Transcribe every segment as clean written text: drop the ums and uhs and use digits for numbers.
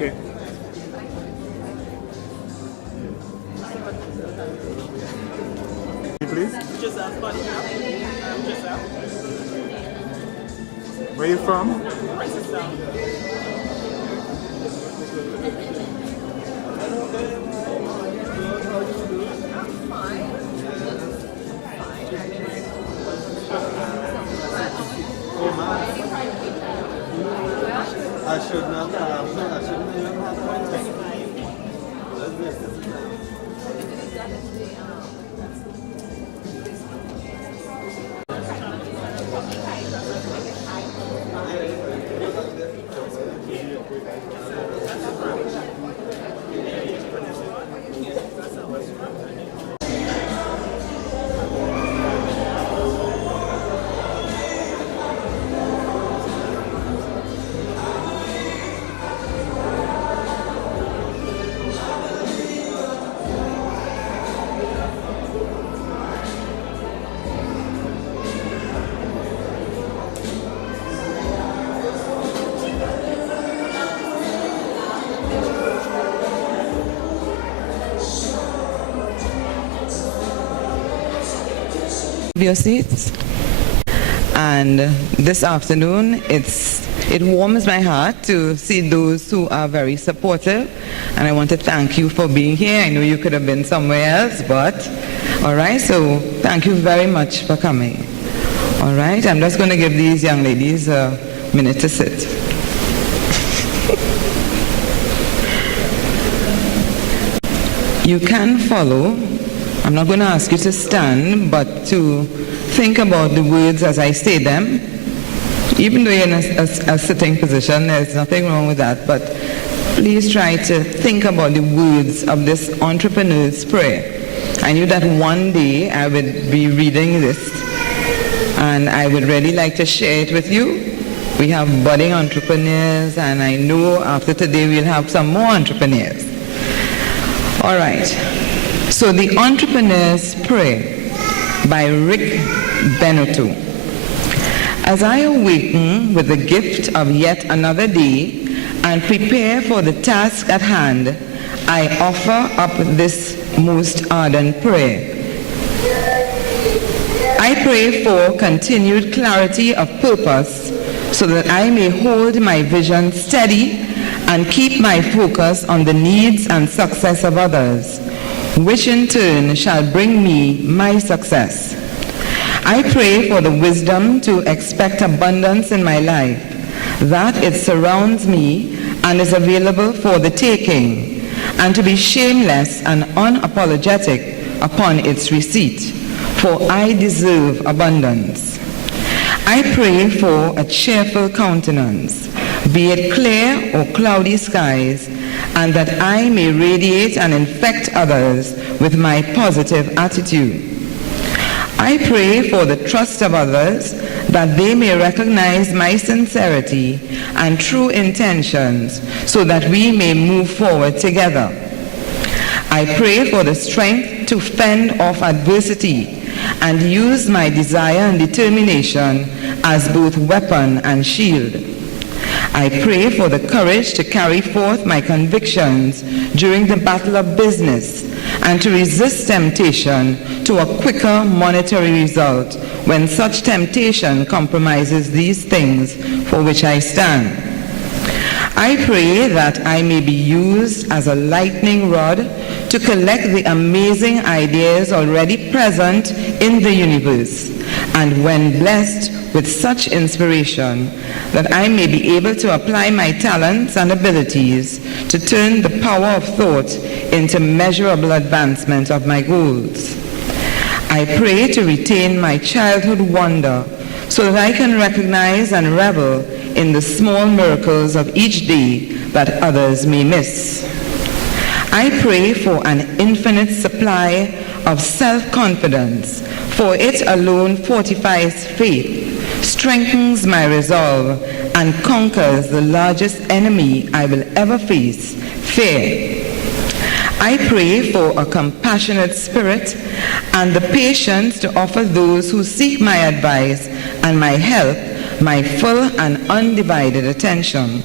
Okay. Please? Where are you from? I should not have. No, I shouldn't even have. Your seats. And this afternoon it warms my heart to see those who are very supportive, and I want to thank you for being here. I know you could have been somewhere else, but all right, so thank you very much for coming. All right, I'm just going to give these young ladies a minute to sit. You can follow. I'm not going to ask you to stand, but to think about the words as I say them. Even though you're in a sitting position, there's nothing wrong with that, but please try to think about the words of this entrepreneur's prayer. I knew that one day I would be reading this, and I would really like to share it with you. We have budding entrepreneurs, and I know after today we'll have some more entrepreneurs. All right. So the Entrepreneur's Prayer by Rick Benotto. As I awaken with the gift of yet another day and prepare for the task at hand, I offer up this most ardent prayer. I pray for continued clarity of purpose so that I may hold my vision steady and keep my focus on the needs and success of others, which in turn shall bring me my success. I pray for the wisdom to expect abundance in my life, that it surrounds me and is available for the taking, and to be shameless and unapologetic upon its receipt, for I deserve abundance. I pray for a cheerful countenance, be it clear or cloudy skies, and that I may radiate and infect others with my positive attitude. I pray for the trust of others, that they may recognize my sincerity and true intentions, so that we may move forward together. I pray for the strength to fend off adversity and use my desire and determination as both weapon and shield. I pray for the courage to carry forth my convictions during the battle of business and to resist temptation to a quicker monetary result when such temptation compromises these things for which I stand. I pray that I may be used as a lightning rod to collect the amazing ideas already present in the universe, and when blessed with such inspiration, that I may be able to apply my talents and abilities to turn the power of thought into measurable advancement of my goals. I pray to retain my childhood wonder so that I can recognize and revel in the small miracles of each day that others may miss. I pray for an infinite supply of self-confidence, for it alone fortifies faith, strengthens my resolve, and conquers the largest enemy I will ever face, fear. I pray for a compassionate spirit and the patience to offer those who seek my advice and my help my full and undivided attention.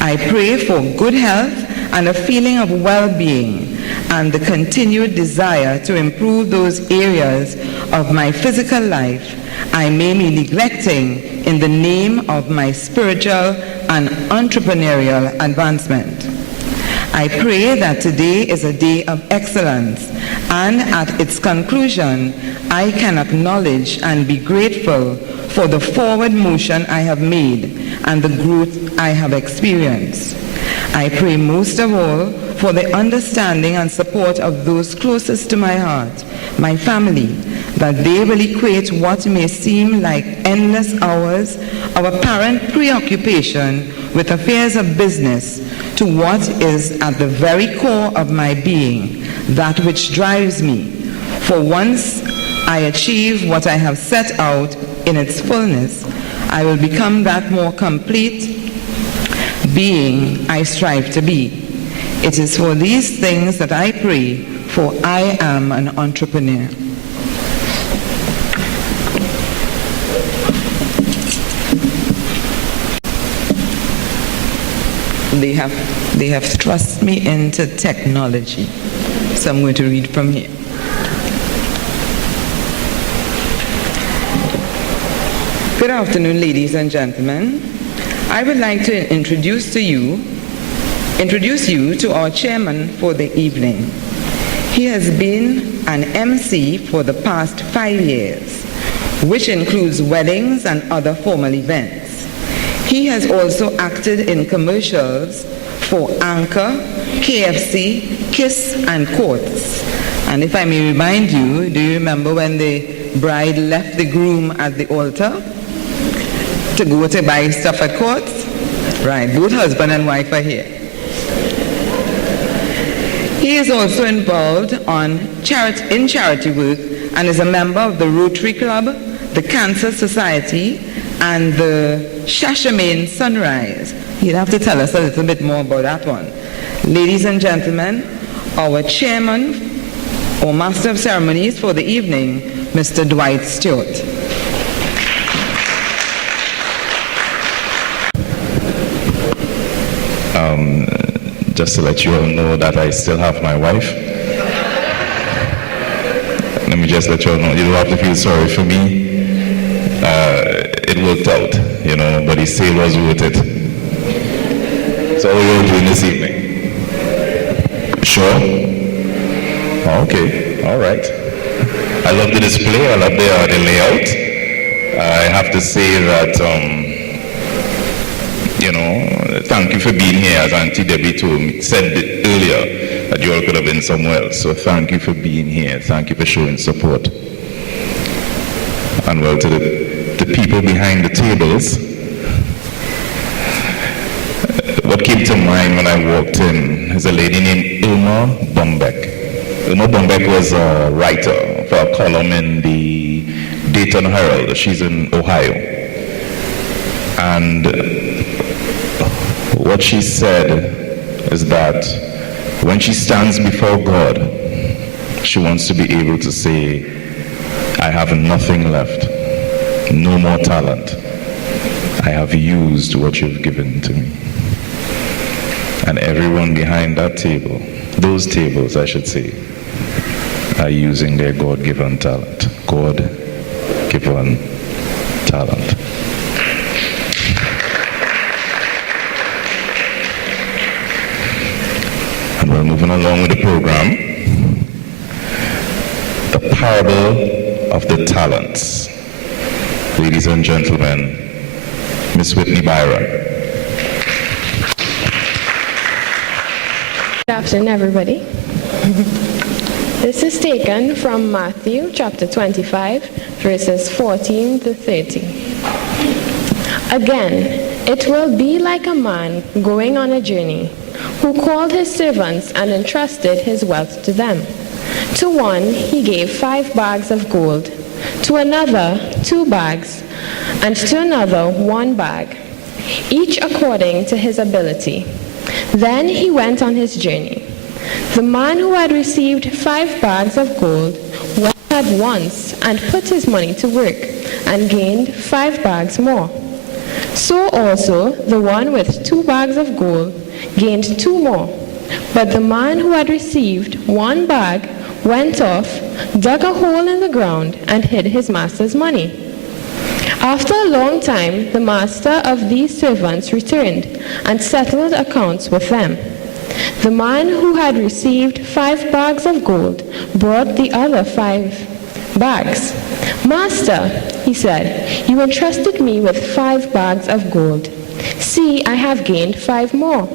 I pray for good health and a feeling of well-being and the continued desire to improve those areas of my physical life I may be neglecting in the name of my spiritual and entrepreneurial advancement. I pray that today is a day of excellence, and at its conclusion, I can acknowledge and be grateful for the forward motion I have made and the growth I have experienced. I pray most of all for the understanding and support of those closest to my heart, my family, that they will equate what may seem like endless hours of apparent preoccupation with affairs of business to what is at the very core of my being, that which drives me. For once I achieve what I have set out in its fullness, I will become that more complete being I strive to be. It is for these things that I pray, for I am an entrepreneur. They have thrust me into technology. So I'm going to read from here. Good afternoon, ladies and gentlemen. I would like to introduce you to our chairman for the evening. He has been an MC for the past 5 years, which includes weddings and other formal events. He has also acted in commercials for Anchor, KFC, Kiss, and Courts. And if I may remind you, do you remember when the bride left the groom at the altar to go to buy stuff at Courts? Right, both husband and wife are here. He is also involved in charity work and is a member of the Rotary Club, the Cancer Society, and the Shashamane Sunrise. You'd have to tell us a little bit more about that one. Ladies and gentlemen, our chairman or master of ceremonies for the evening, Mr. Dwight Stewart. Just to let you all know that I still have my wife. Let me just let you all know, you don't have to feel sorry for me. It worked out, but the sale was worth it. So what are you all doing this evening? Sure? Okay, all right. I love the display, I love the layout. I have to say that Thank you for being here, as Auntie Debbie said earlier, that you all could have been somewhere else. So thank you for being here. Thank you for showing support. And well, to the people behind the tables, what came to mind when I walked in is a lady named Ilma Bombeck. Ilma Bombeck was a writer for a column in the Dayton Herald. She's in Ohio. And what she said is that when she stands before God, she wants to be able to say, I have nothing left, no more talent. I have used what you've given to me. And everyone behind that table, those tables I should say, are using their God-given talent. God-given talent. And we're moving along with the program. The parable of the talents. Ladies and gentlemen, Miss Whitney Byron. Good afternoon, everybody. This is taken from Matthew chapter 25, verses 14 to 30. Again, it will be like a man going on a journey, who called his servants and entrusted his wealth to them. To one he gave 5 bags of gold, to another 2 bags, and to another 1 bag, each according to his ability. Then he went on his journey. The man who had received 5 bags of gold went at once and put his money to work and gained 5 bags more. So also the one with 2 bags of gold gained 2 more. But the man who had received 1 bag went off, dug a hole in the ground, and hid his master's money. After a long time, the master of these servants returned and settled accounts with them. The man who had received 5 bags of gold brought the other 5 bags. Master, he said, you entrusted me with 5 bags of gold. See, I have gained 5 more.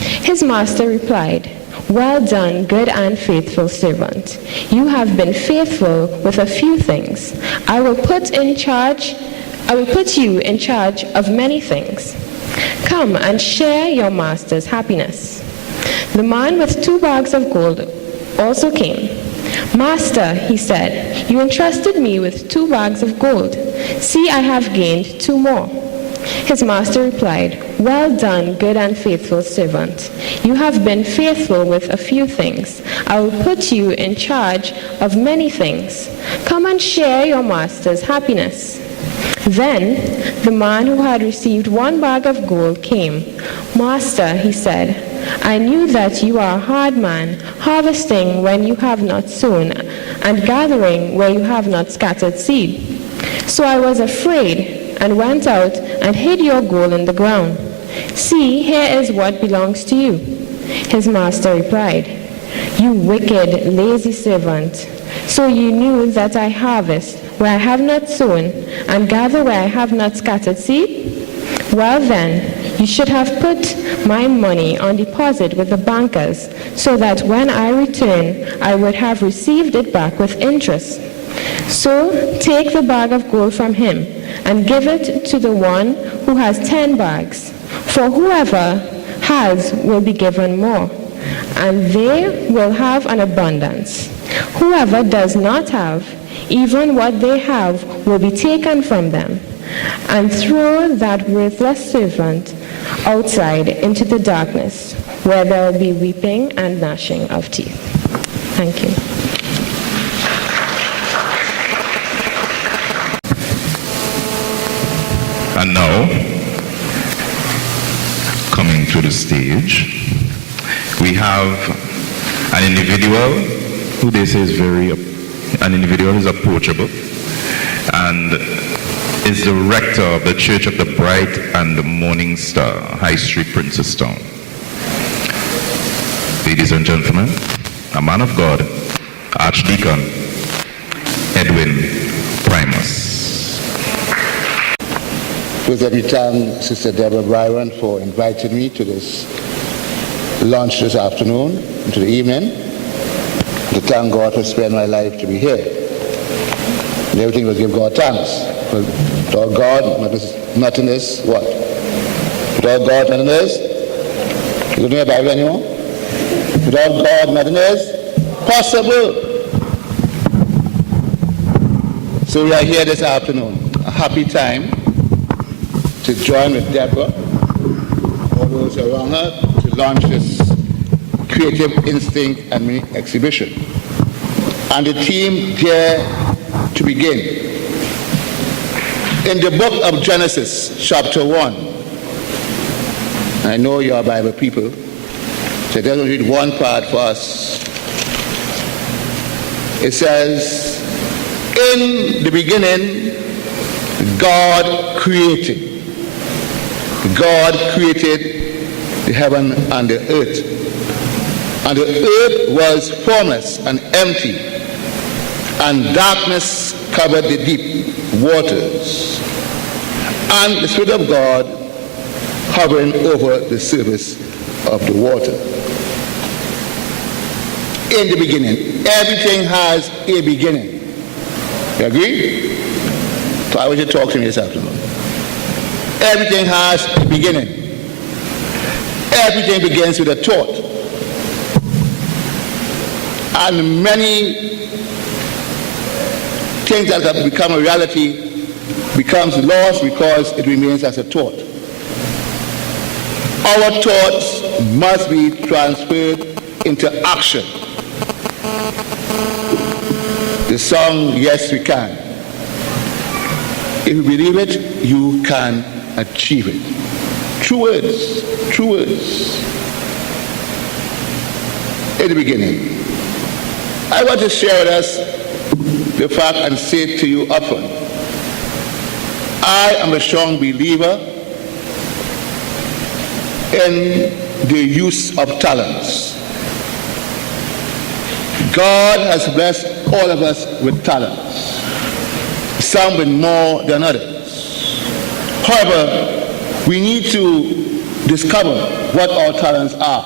His master replied, well done, good and faithful servant. You have been faithful with a few things. I will put you in charge of many things. Come and share your master's happiness. The man with 2 bags of gold also came. Master, he said, you entrusted me with 2 bags of gold. See, I have gained 2 more. His master replied, well done, good and faithful servant. You have been faithful with a few things. I will put you in charge of many things. Come and share your master's happiness. Then the man who had received 1 bag of gold came. Master, he said, I knew that you are a hard man, harvesting when you have not sown, and gathering where you have not scattered seed. So I was afraid, and went out and hid your gold in the ground. See, here is what belongs to you. His master replied, you wicked, lazy servant. So you knew that I harvest where I have not sown, and gather where I have not scattered seed? Well then, you should have put my money on deposit with the bankers, so that when I return, I would have received it back with interest. So take the bag of gold from him, and give it to the one who has 10 bags. For whoever has will be given more, and they will have an abundance. Whoever does not have, even what they have will be taken from them. And throw that worthless servant outside into the darkness, where there will be weeping and gnashing of teeth. Thank you. And now, coming to the stage, we have an individual who they say is an individual who is approachable and is the rector of the Church of the Bright and the Morning Star, High Street, Princestown. Ladies and gentlemen, a man of God, Archdeacon Edwin Primus. First, let me thank Sister Deborah Byron for inviting me to this lunch this afternoon, into the evening, to thank God for sparing my life to be here. And everything will give God thanks. Without God, nothing is what? Without God, nothing is? You don't hear Bible anymore? Without God, nothing is possible. So we are here this afternoon. A happy time to join with Deborah, all those around her, to launch this Creative Instinct and Mini exhibition. And the theme Dare to Begin. In the book of Genesis, chapter 1, I know you are Bible people, so let us read one part for us. It says, in the beginning, God created. God created the heaven and the earth. And the earth was formless and empty, and darkness covered the deep waters. And the Spirit of God hovering over the surface of the water. In the beginning. Everything has a beginning. You agree? So I want you to talk to me this afternoon. Everything has a beginning. Everything begins with a thought. And many things that have become a reality becomes lost because it remains as a thought. Our thoughts must be transferred into action. The song, Yes We Can. If you believe it, you can achieve it. True words, true words. In the beginning, I want to share with us the fact and say it to you upfront. I am a strong believer in the use of talents. God has blessed all of us with talents, some with more than others. However, we need to discover what our talents are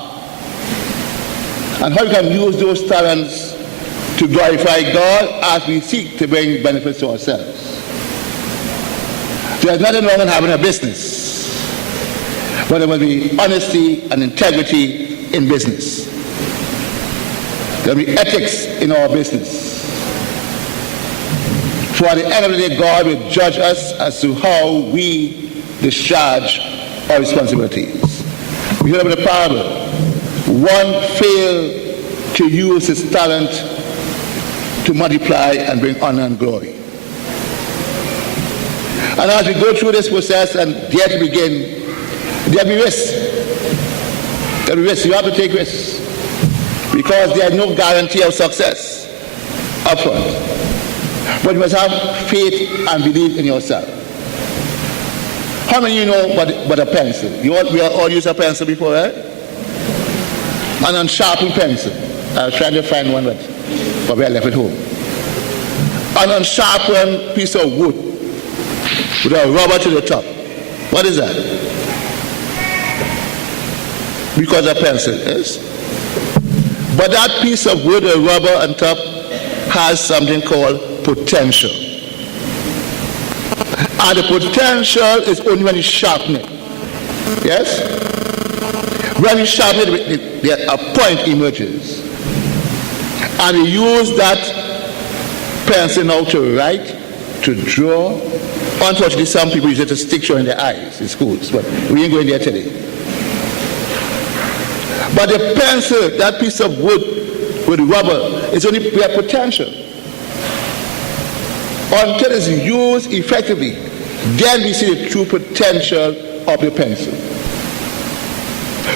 and how we can use those talents to glorify God as we seek to bring benefits to ourselves. There's nothing wrong in having a business, but there must be honesty and integrity in business. There will be ethics in our business. For at the end of the day, God will judge us as to how we discharge our responsibilities. We heard about the parable. One failed to use his talent to multiply and bring honor and glory. And as we go through this process and dare to begin, there'll be risks. There'll be risks. You have to take risks, because there is no guarantee of success up front. But you must have faith and believe in yourself. How many of you know what a pencil? We all used a pencil before, right? An unsharpened pencil. I was trying to find one, but I left it home. An unsharpened piece of wood with a rubber to the top. What is that? Because a pencil is. But that piece of wood or rubber on top has something called potential. And the potential is only when you sharpen it. Yes? When you sharpen it, a point emerges. And you use that pencil now to write, to draw. Unfortunately, some people use it to stick in their eyes in schools, but we ain't going there today. But the pencil, that piece of wood with rubber, is only their potential. Until it's used effectively, then we see the true potential of the pencil.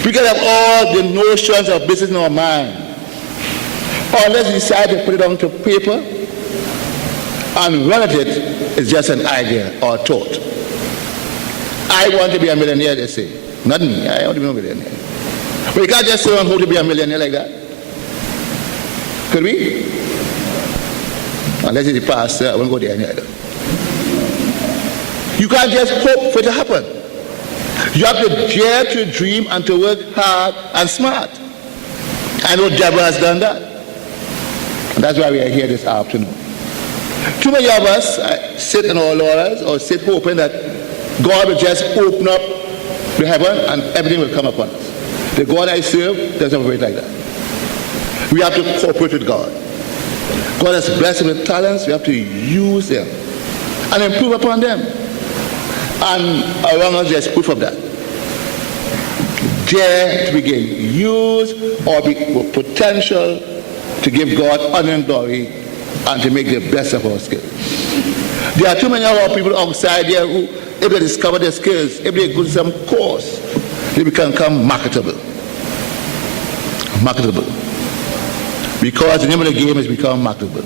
We can have all the notions of business in our mind. Unless we decide to put it onto paper and run at it, it's just an idea or a thought. I want to be a millionaire, they say. Not me, I want to be a millionaire. But you can't just say on who to be a millionaire like that. Could we? Unless it's the pastor, I won't go there any other. You can't just hope for it to happen. You have to dare to dream and to work hard and smart. I know Deborah has done that. And that's why we are here this afternoon. Too many of us sit in our laurels or sit hoping that God will just open up the heaven and everything will come upon us. The God I serve doesn't operate like that. We have to cooperate with God. God has blessed us with talents. We have to use them and improve upon them. And around us there's proof of that. Dare to begin. Use our potential to give God honor and glory and to make the best of our skills. There are too many of our people outside there who, if they discover their skills, if they go to some course, they can become marketable. Marketable. Because the name of the game is become marketable.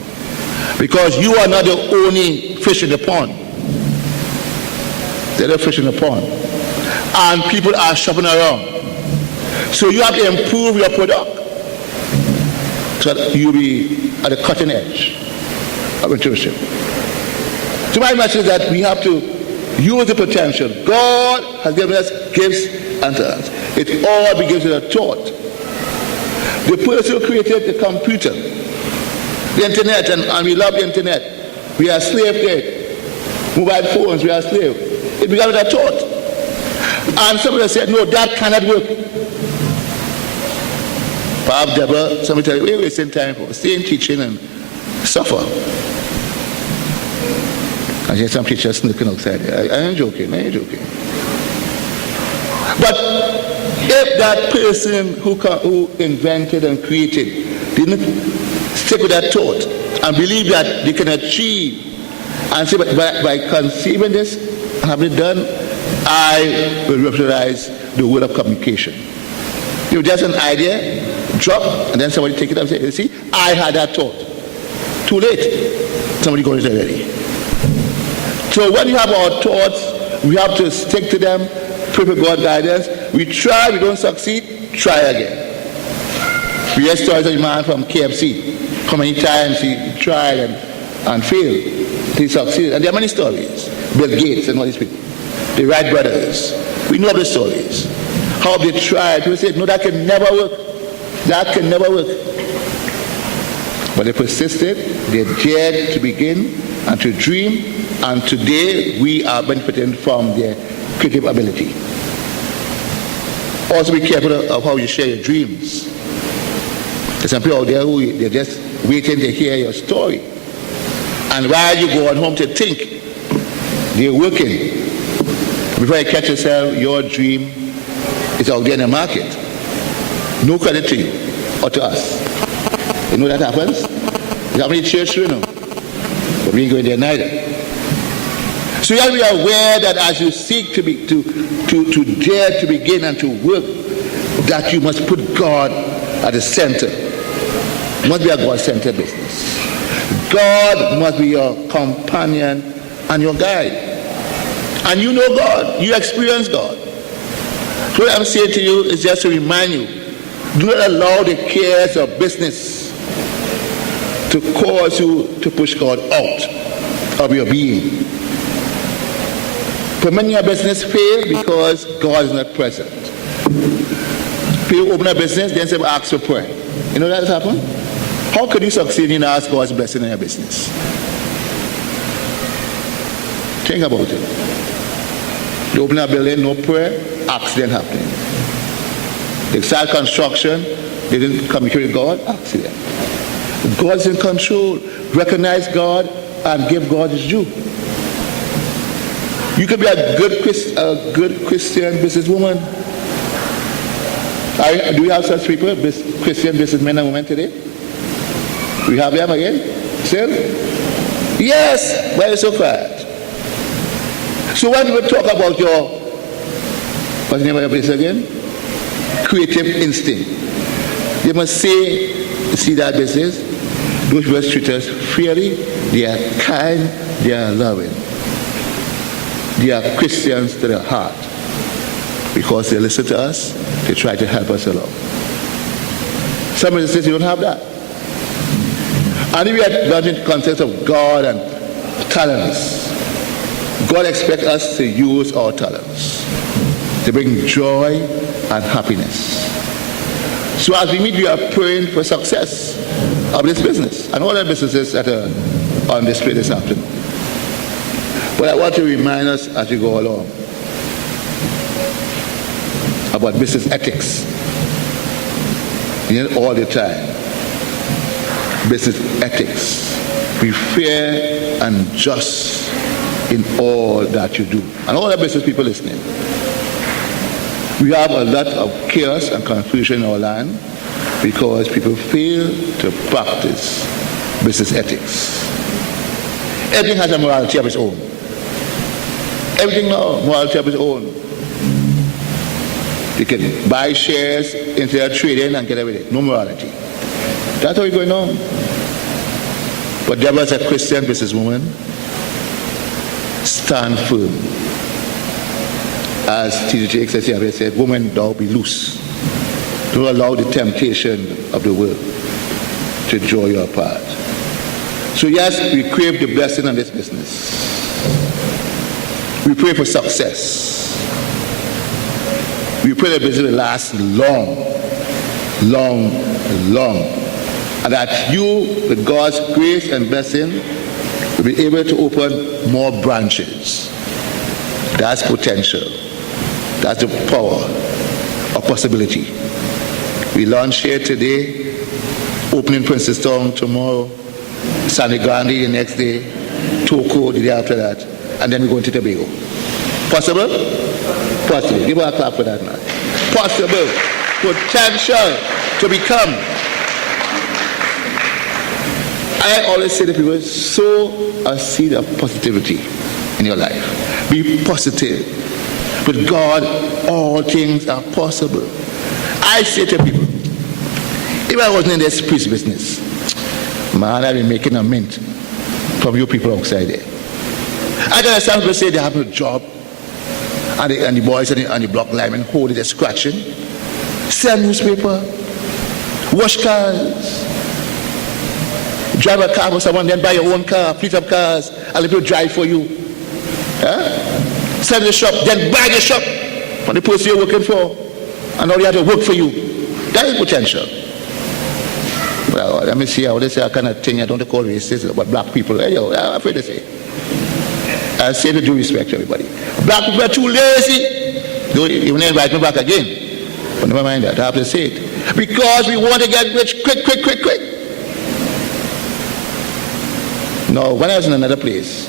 Because you are not the only fish in the pond. There are fish in the pond. And people are shopping around. So you have to improve your product so that you'll be at the cutting edge of entrepreneurship. So my message is that we have to use the potential. God has given us gifts unto us. It all begins with a thought. The person who created the computer, the internet, and we love the internet. We are slave to it. Mobile phones, we are slave. It began with a thought. And somebody said, no, that cannot work. Perhaps Deborah, somebody tell you, we're wasting time for stay in teaching and suffer. I hear some teachers sneaking outside. I ain't joking. But if that person who invented and created didn't stick with that thought and believe that they can achieve and say, by conceiving this and having it done, I will revolutionize the world of communication. You know, just an idea, drop, and then somebody take it up and say, you see, I had that thought. Too late. Somebody got it already. So when you have our thoughts, we have to stick to them, pray for God's guidance. We try, we don't succeed, try again. We hear stories of a man from KFC. How many times he tried and failed till he succeeded. And there are many stories. Bill Gates and all these people. The Wright brothers. We know the stories. How they tried. People said, no, that can never work. That can never work. But they persisted. They dared to begin and to dream. And today we are benefiting from their creative ability. Also be careful of how you share your dreams. There's some people out there who they're just waiting to hear your story. And while you go on home to think, they're working. Before you catch yourself, your dream is out there in the market. No credit to you or to us. You know that happens? It's happening in church, you know. But we ain't going there neither. So you have to be aware that as you seek to dare to begin and to work, that you must put God at the center. It must be a God-centered business. God must be your companion and your guide. And you know God. You experience God. So what I'm saying to you is just to remind you, do not allow the cares of business to cause you to push God out of your being. For many, a business fail because God is not present. People open a business, then say, ask for prayer. You know that has happened? How could you succeed in God's blessing in your business? Think about it. You open a building, no prayer, accident happening. They start construction, they didn't communicate with God, accident. God's in control. Recognize God and give God his due. You could be a good Christian businesswoman. Do we have such people, Christian businessmen and women today? We have them again? Still? Yes, why are you so quiet? So when we talk about your, what's the name of your business again? Creative instinct. They must see that business, those people treat us fairly, they are kind, they are loving. They are Christians to their heart. Because they listen to us, they try to help us along. Some businesses you don't have that. And if we are not in the context of God and talents, God expects us to use our talents to bring joy and happiness. So as we meet, we are praying for success of this business and all the businesses that are on display this afternoon. But I want to remind us as we go along about business ethics. All the time. Business ethics. Be fair and just in all that you do. And all the business people listening. We have a lot of chaos and confusion in our land because people fail to practice business ethics. Everything has a morality of its own. Everything now, morality of its own. You can buy shares instead of trading and get away with it. No morality. That's how it's going on. But Deborah is a Christian businesswoman. Stand firm. As T.J. Jakes said, woman, thou be loose. Don't allow the temptation of the world to draw you apart. So yes, we crave the blessing on this business. We pray for success. We pray that business will last long, long, long. And that you, with God's grace and blessing, will be able to open more branches. That's potential. That's the power of possibility. We launch here today, opening Princeton tomorrow, San Fernando the next day, Tobago the day after that, and then we go into Tobago. Possible? Possible. Give a clap for that, man. Possible. Potential to become. I always say to people, sow a seed of positivity in your life. Be positive. With God, all things are possible. I say to people, if I wasn't in this priest business, man, I'd be making a mint from you people outside there. I got some people say they have a job, and the boys on the block linemen hold it, they're scratching, sell newspaper, wash cars, drive a car for someone, then buy your own car, fleet of cars, and let people drive for you. Sell the shop, then buy the shop from the person you're working for, and now they have to work for you. That is potential. Well, let me see how they say a kind of thing I don't call racist, but black people, hey, yo, I'm afraid to say. I say with due respect to everybody. Black people are too lazy. Don't even invite me back again. But never mind that, I have to say it. Because we want to get rich quick. Now, when I was in another place,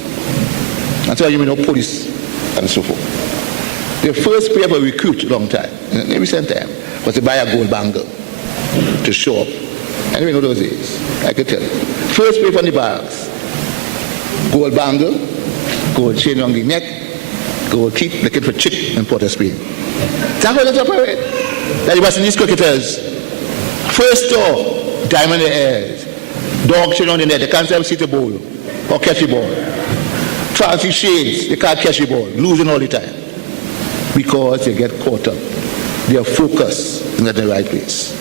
and so you know police and so forth, the first pay for recruit long time, in the recent time, was to buy a gold bangle to show up. And you know those days, I can tell you. First pay from the barracks, gold bangle, gold chain on the neck, gold teeth, looking for chick in Port of Spain. That's what it's operate. That was in these cricketers. First store, diamond in the ears, dog chain on the neck, they can't ever see the ball or catch the ball. Fancy shades, they can't catch the ball, losing all the time. Because they get caught up. They are focused in the right place.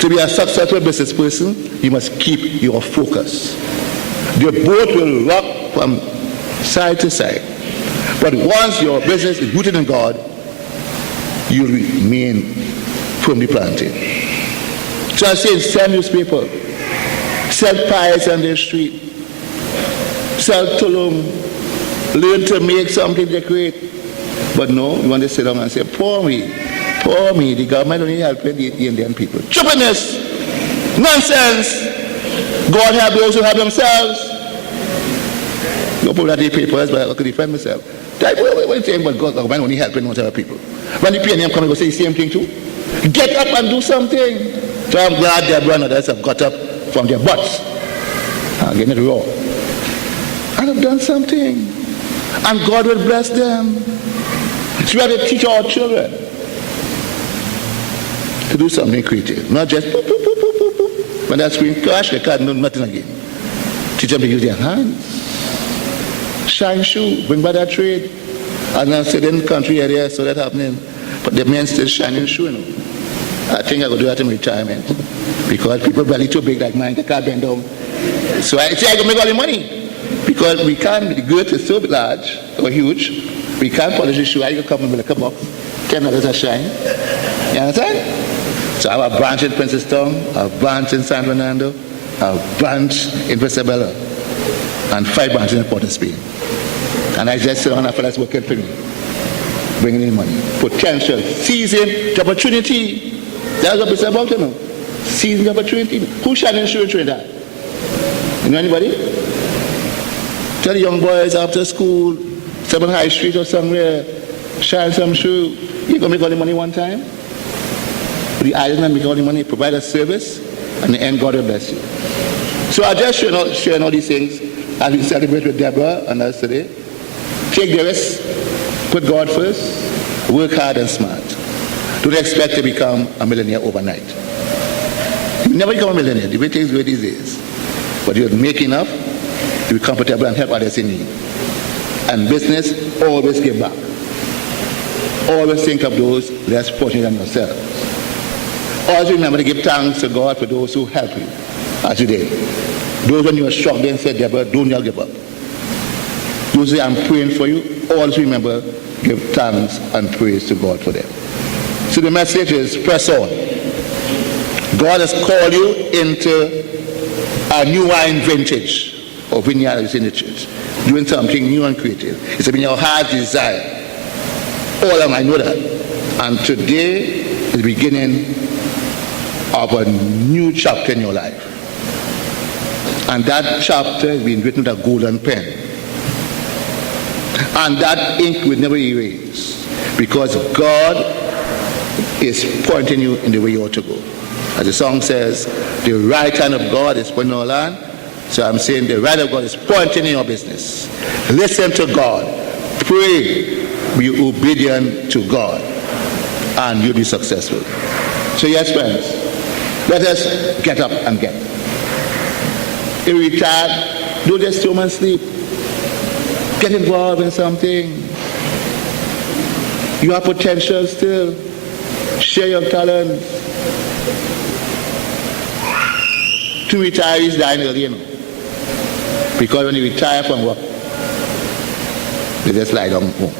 To be a successful business person, you must keep your focus. The boat will rock from side to side. But once your business is rooted in God, you remain firmly planted. So I say, sell newspaper, sell pies on the street, sell tulum, learn to make something decorate. But no, you want to sit down and say, poor me, the government only helping the Indian people. Stupidness, nonsense. God help those who help themselves. No people that they pay for us, but I could defend myself. What are you saying about God? Government only helping those other people. When the PNM come and go say the same thing too. Get up and do something. So I'm glad Deborah and others have got up from their butts. I'm getting it raw. And have done something. And God will bless them. So we have to teach our children to do something creative. Not just boop, boop, boop, boop, boop, boop. When that screen crash, they can't do nothing again. Teach them to use their hands. Shine shoe, bring back that trade. And now sit in the country area, so that's happening. But the men still shining shoe, you know. I think I could do that in retirement. Because people belly too big like mine, they can't bend down. So I say I can make all the money. Because we can't, the growth is so large or huge, we can't polish the shoe. I can come in with a box, $10 a shine. You understand? So I have a branch in Princeton, a branch in San Fernando, a branch in Isabella, and 5 branches in Port of Spain. And I just sit on after that's working for me, bringing in money. Potential, seizing the opportunity. That's what it's about, you know. Seizing the opportunity. Who shining shoe in Trinidad? You know anybody? Tell the young boys after school, 7 High Street or somewhere, shine some shoe. You gonna make all the money one time? The island make all the money, provide a service, and in the end God will bless you. So I just sharing all these things as we celebrate with Deborah and us today. Take the risk, put God first, work hard and smart. Don't expect to become a millionaire overnight. You never become a millionaire, the way things go these days. But you'll make enough to be comfortable and help others in need. And business, always give back. Always think of those less fortunate than yourself. Always remember to give thanks to God for those who help you, as you did. Those when you are struggling, said, Deborah, don't you give up. Those who say, I'm praying for you, always remember, give thanks and praise to God for them. So the message is, press on. God has called you into a new wine vintage or vineyard in the church, doing something new and creative. It's been your heart's desire. All of them, I know that. And today is the beginning of a new chapter in your life. And that chapter has been written with a golden pen. And that ink will never erase, because God is pointing you in the way you ought to go. As the song says, the right hand of God is pointing our land. So I'm saying the right of God is pointing in your business. Listen to God. Pray. Be obedient to God. And you'll be successful. So yes, friends, let us get up and get. If you're retired, don't just stay home and sleep. Get involved in something. You have potential still. Share your talent. Two retirees dying early, you know. Because when you retire from work, they just lie down home.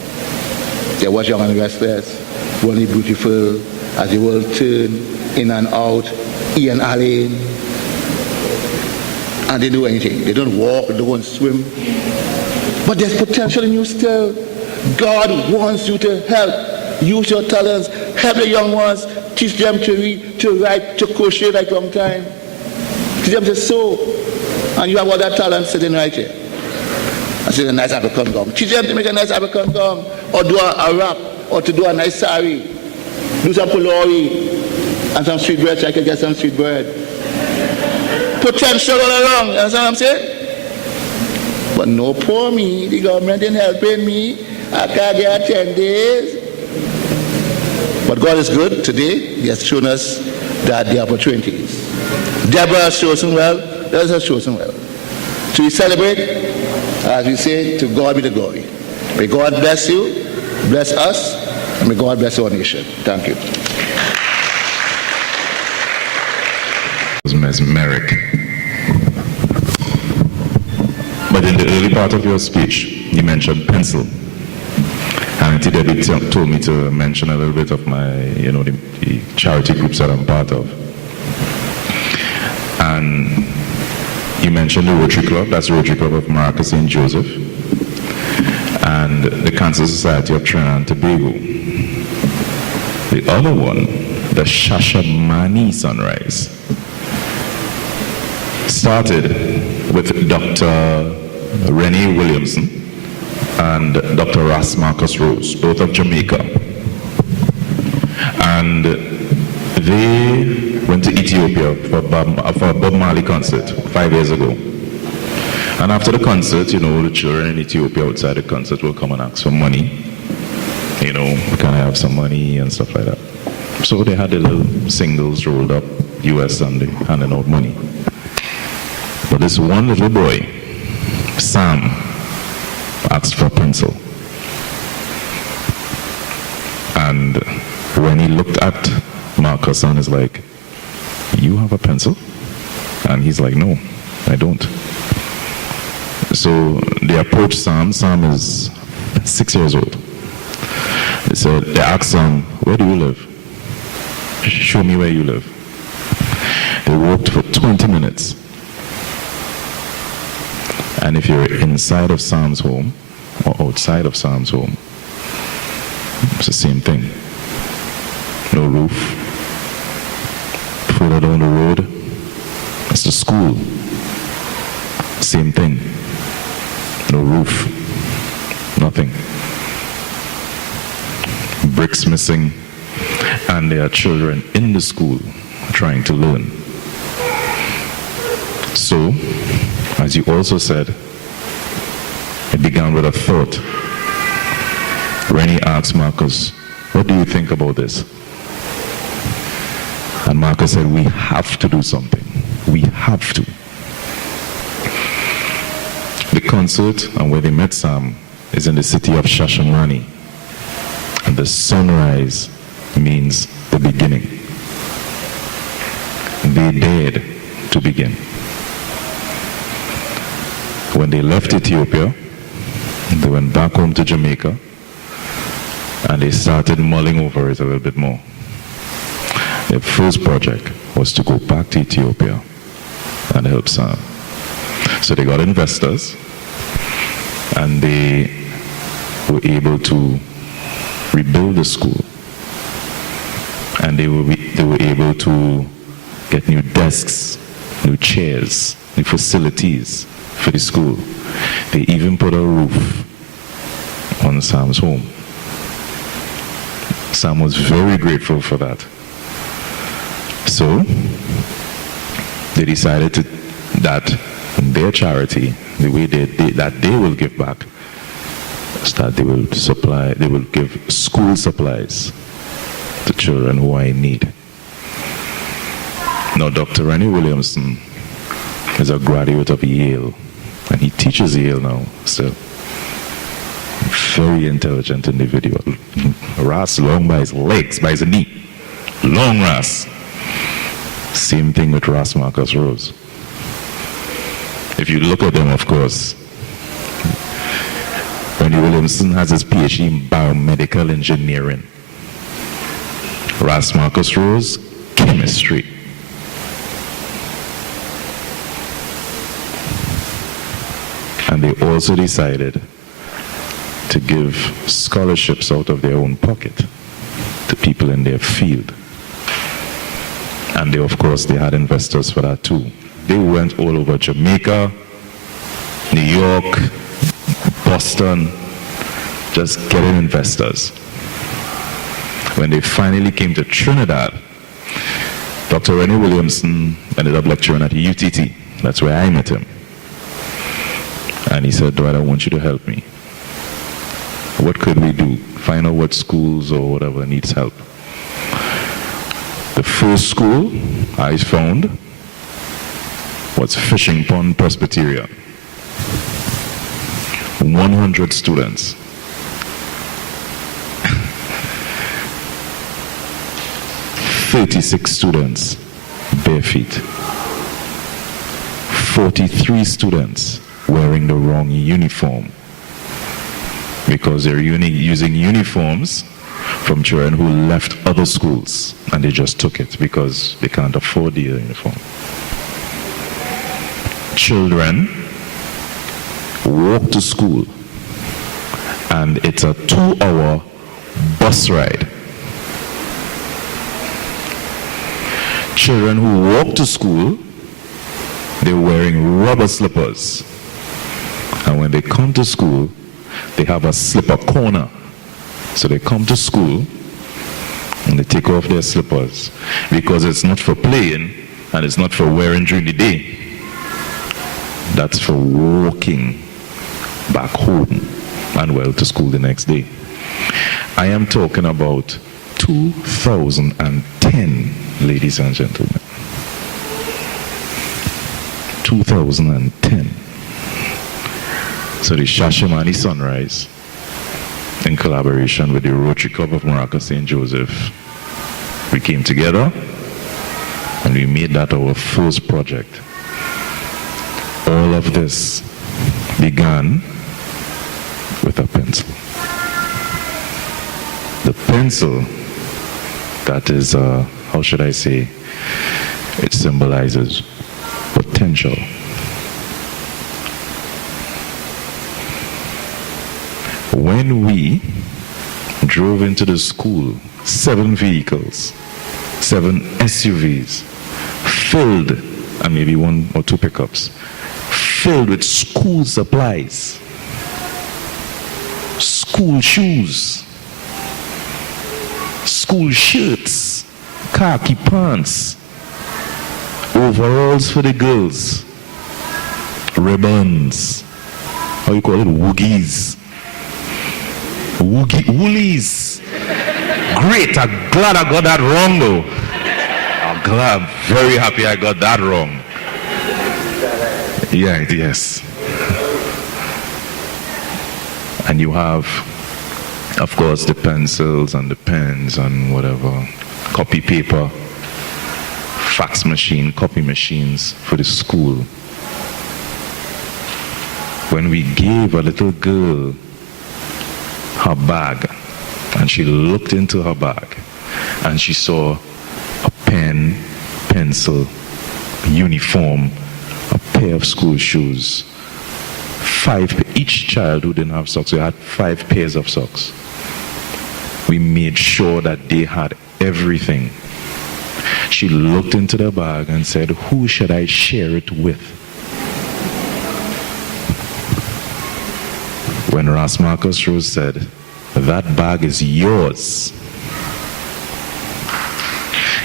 They watch young and restless, only beautiful as the world turn in and out, Ian Allen. And they do anything. They don't walk, they don't swim. But there's potential in you still. God wants you to help. Use your talents. Help the young ones. Teach them to read, to write, to crochet like long time. Teach them to sew. And you have all that talent sitting right here. I said a nice African gum. Teach them to make a nice African gum. Or do a wrap. Or to do a nice sari. Do some pulori. And some sweet bread so I can get some sweet bread. Potential all along. You understand what I'm saying? But no poor me. The government ain't helping me. I can't get 10 days. But God is good. Today, He has shown us that the opportunities. Deborah has chosen well. Let us chosen well. So we celebrate, as we say, to God be the glory. May God bless you, bless us, and may God bless our nation. Thank you. It was mesmeric. But in the early part of your speech, you mentioned pencil. And Debbie told me to mention a little bit of my, the charity groups that I'm part of. And you mentioned the Rotary Club, that's the Rotary Club of Marcus St. Joseph, and the Cancer Society of Trinidad and Tobago. The other one, the Shashamani Sunrise, started with Dr. Rennie Williamson and Dr. Ras Marcus Rose, both of Jamaica. And they went to Ethiopia for a Bob Marley concert 5 years ago. And after the concert, the children in Ethiopia outside the concert will come and ask for money. Can I have some money and stuff like that. So they had the little singles rolled up, US Sunday, handing out money. But this one little boy, Sam, asked for a pencil. And when he looked at Marcus and is like, you have a pencil? And he's like, no, I don't. So they approached Sam. Sam is 6 years old. They asked Sam, where do you live? Show me where you live. They walked for 20 minutes. And if you're inside of Sam's home or outside of Sam's home, it's the same thing. No roof. Further down the road, it's the school. Same thing. No roof. Nothing. Bricks missing. And there are children in the school trying to learn. So, as you also said, it began with a thought. Rennie asked Marcus, what do you think about this? And Marcus said, we have to do something. We have to. The concert and where they met Sam is in the city of Shashamani. And the sunrise means the beginning. They dared to begin. When they left Ethiopia, they went back home to Jamaica and they started mulling over it a little bit more. Their first project was to go back to Ethiopia and help Sam. So they got investors and they were able to rebuild the school. And they were able to get new desks, new chairs, new facilities for the school. They even put a roof on Sam's home. Sam was very grateful for that. So they decided that their charity, the way that they will give back, is that they will give school supplies to children who are in need. Now, Dr. Rennie Williamson is a graduate of Yale, and he teaches Yale now still. Very intelligent individual. Ras long by his legs, by his knee. Long Ras. Same thing with Ras Marcus Rose. If you look at them, of course, Rennie Williamson has his PhD in biomedical engineering. Ras Marcus Rose, chemistry. And they also decided to give scholarships out of their own pocket to people in their field. And they, of course, they had investors for that too. They went all over Jamaica, New York, Boston, just getting investors. When they finally came to Trinidad, Dr. Rennie Williamson ended up lecturing at UTT. That's where I met him. And he said, Dwight, I want you to help me. What could we do? Find out what schools or whatever needs help. The first school I found was Fishing Pond Presbyterian. 100 students. 36 students bare feet. 43 students wearing the wrong uniform, because they're using uniforms from children who left other schools, and they just took it because they can't afford the uniform. Children walk to school, and it's a 2-hour bus ride. Children who walk to school, they're wearing rubber slippers. And when they come to school, they have a slipper corner. So they come to school and they take off their slippers, because it's not for playing and it's not for wearing during the day. That's for walking back home and well to school the next day. I am talking about 2010, ladies and gentlemen. 2010. So the Shashamani Sunrise, in collaboration with the Rotary Club of Morocco St. Joseph, we came together and we made that our first project. All of this began with a pencil. The pencil, that is, how should I say, it symbolizes potential. When we drove into the school, 7 vehicles, 7 SUVs, filled, and maybe 1 or 2 pickups, filled with school supplies, school shoes, school shirts, khaki pants, overalls for the girls, ribbons, how you call it, woogies, woolies. Great, I'm glad I got that wrong though. I'm very happy I got that wrong. Yeah, yes. And you have, of course, the pencils and the pens and whatever, copy paper, fax machine, copy machines for the school. When we gave a little girl her bag, and she looked into her bag, and she saw a pen, pencil, uniform, a pair of school shoes, 5, each child who didn't have socks, we had 5 pairs of socks. We made sure that they had everything. She looked into the bag and said, who should I share it with? When Ras Marcus Rose said, that bag is yours,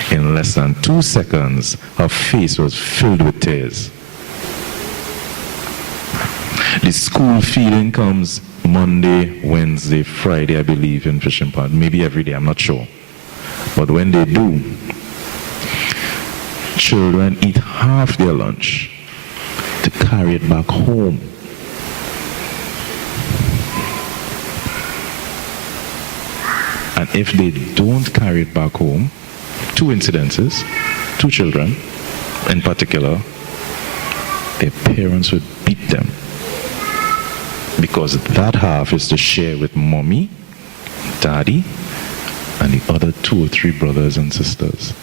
in less than 2 seconds, her face was filled with tears. The school feeling comes Monday, Wednesday, Friday, I believe, in Fishing Pond. Maybe every day, I'm not sure. But when they do, children eat half their lunch to carry it back home. And if they don't carry it back home, 2 incidences, 2 children in particular, their parents would beat them. Because that half is to share with mommy, daddy, and the other 2 or 3 brothers and sisters.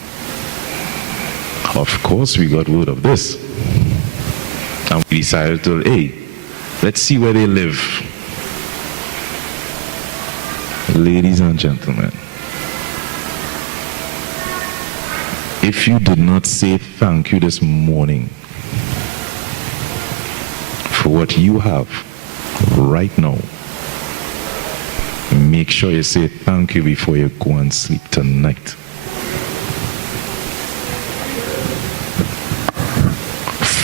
Of course, we got word of this. And we decided to, hey, let's see where they live. Ladies and gentlemen, if you did not say thank you this morning for what you have right now, make sure you say thank you before you go and sleep tonight.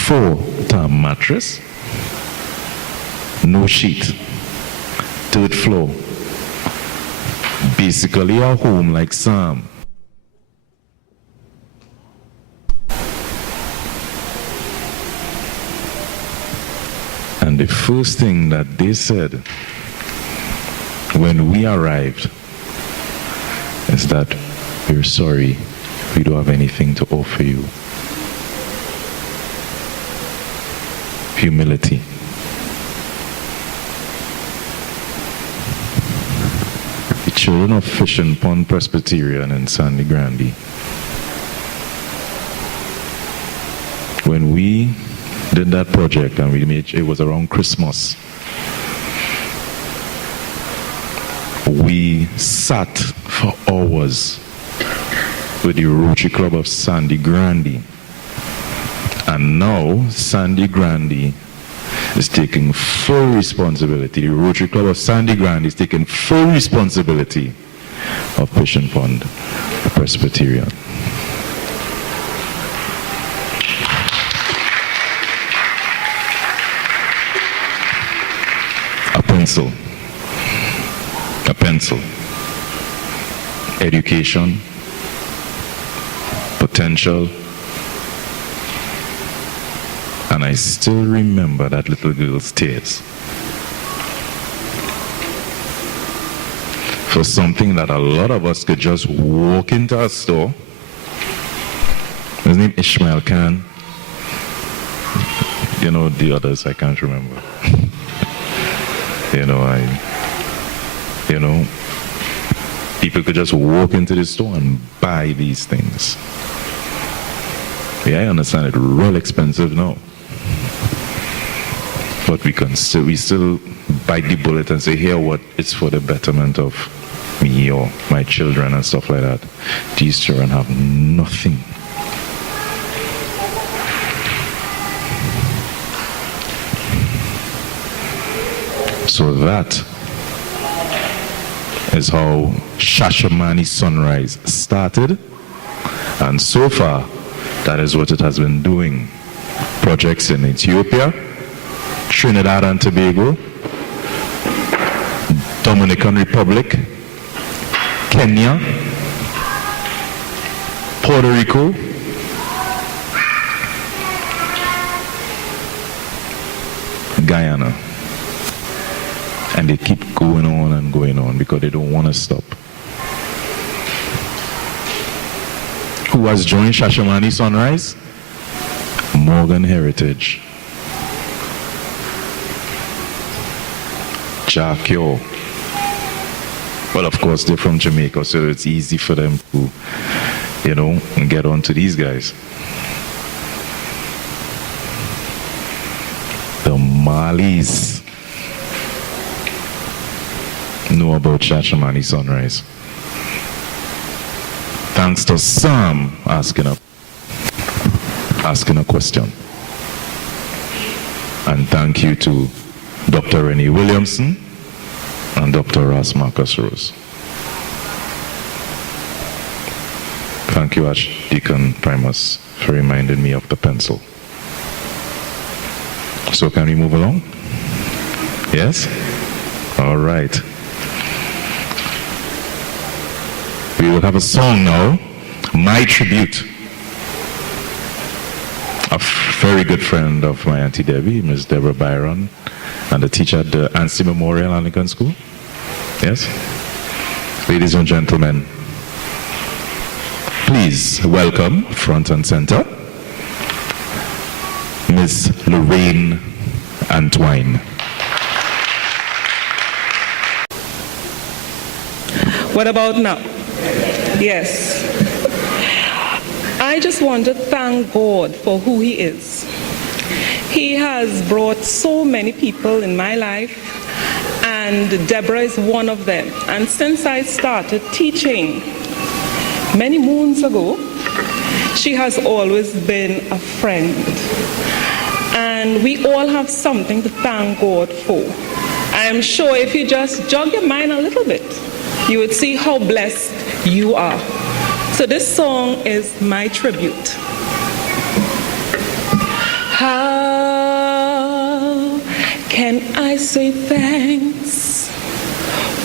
4-term mattress, no sheet, 3rd floor. Basically a home like Sam. And the first thing that they said when we arrived is that we're sorry, we don't have anything to offer you. Humility. Children of Fishing Pond Presbyterian in Sandy Grande. When we did that project and we made it was around Christmas, we sat for hours with the Rotary Club of Sandy Grande, and now Sandy Grande is taking full responsibility. The Rotary Club of Sandy Grande is taking full responsibility of Fishing Pond Presbyterian. A pencil, education, potential. And I still remember that little girl's tears. For something that a lot of us could just walk into a store. His name Ishmael Khan. You know the others, I can't remember. People could just walk into the store and buy these things. Yeah, I understand it real expensive now. But we still bite the bullet and say, here, what it's for the betterment of me or my children and stuff like that. These children have nothing. So that is how Shashamani Sunrise started, and so far that is what it has been doing. Projects in Ethiopia, Trinidad and Tobago, Dominican Republic, Kenya, Puerto Rico, Guyana. And they keep going on and going on because they don't want to stop. Who has joined Shashamani Sunrise? Morgan Heritage. Jackyo. Well, of course, they're from Jamaica, so it's easy for them to, get on to these guys. The Malis know about Shashamani Sunrise. Thanks to Sam asking a question. And thank you to Dr. Rennie Williamson and Dr. Ross Marcus Rose. Thank you, Archdeacon Primus, for reminding me of the pencil. So can we move along? Yes? All right. We will have a song now, My Tribute. A very good friend of my Auntie Debbie, Miss Deborah Byron, and the teacher at the Anstey Memorial Anglican School. Yes? Ladies and gentlemen, please welcome, front and center, Miss Lorraine Antwine. What about now? Yes. I just want to thank God for who He is. He has brought so many people in my life, and Deborah is one of them. And since I started teaching many moons ago, she has always been a friend. And we all have something to thank God for. I am sure if you just jog your mind a little bit, you would see how blessed you are. So this song is my tribute. How can I say thanks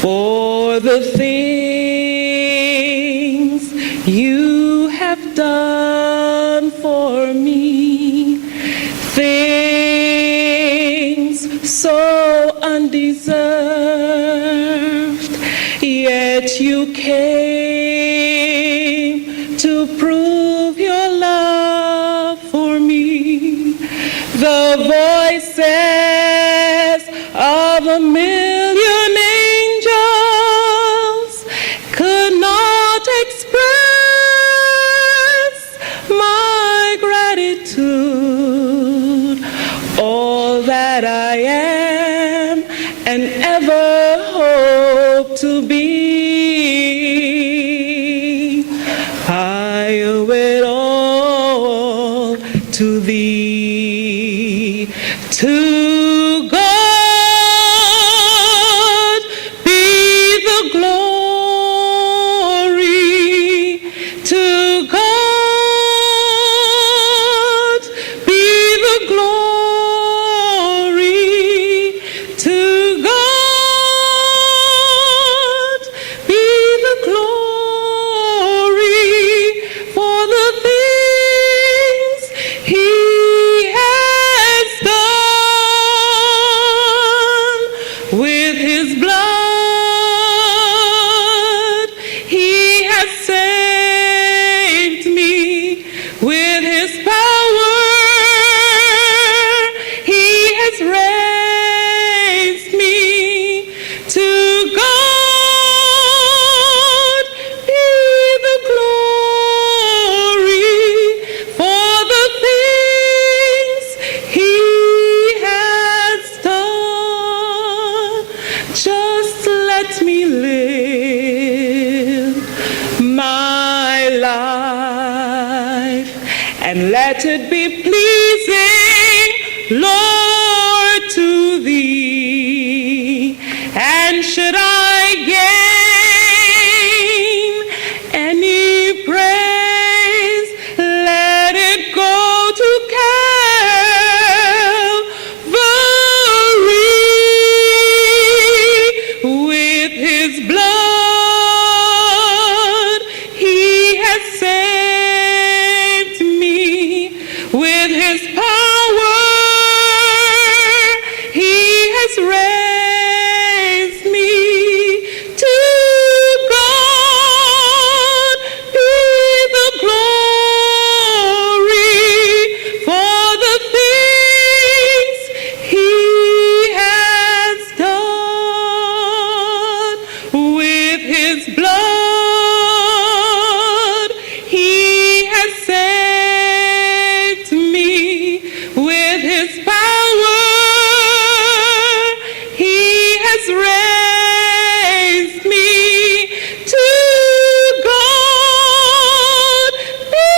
for the things you have done for me? Things so undeserved, yet you came to prove your love for me. The voices of a million angels could not express my gratitude. All that I am and ever hope to be, I owe it all to Thee. To God be the glory. To God be the glory. To God and let it be pleasing, Lord, to thee. And should I gain any praise, let it go to Calvary. With his blood he has saved me. With his power he has raised me. To God be the glory for the things he has done. With his blood he has saved me. With his power he has raised me. To God be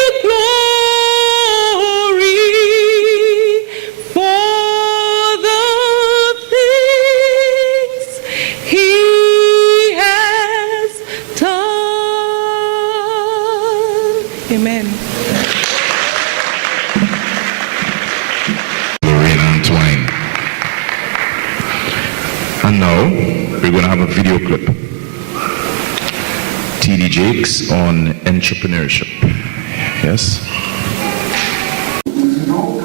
the glory for the things he has done. Amen. Lorraine Antoine. And now we're going to have a video clip. TD Jakes on entrepreneurship. Yes? You don't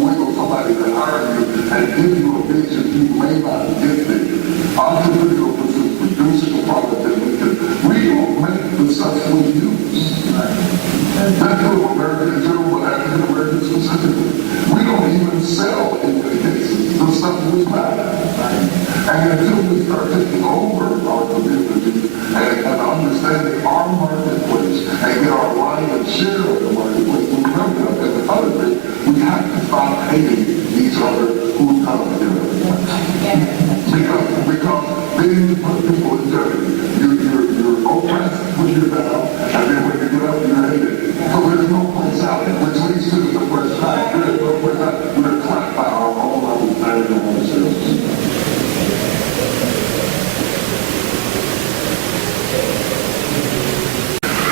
wait on somebody to hire you and give you a vision you may not get there. Entrepreneurial producing a product that we don't make the stuff we use. That's what American in general, but African Americans specifically. We don't even sell in many cases the stuff we buy. And until we start taking over our community and understanding our marketplace and get our lion's share of the marketplace, we remember that. And the other thing, we have to stop hating each other who come together. Because then you put people in jeopardy. You're oppressed when you're down, and then when you get up, you're hated. So there's no place out, which leads to the question, there's no place out. We're trapped by our own understanding of ourselves.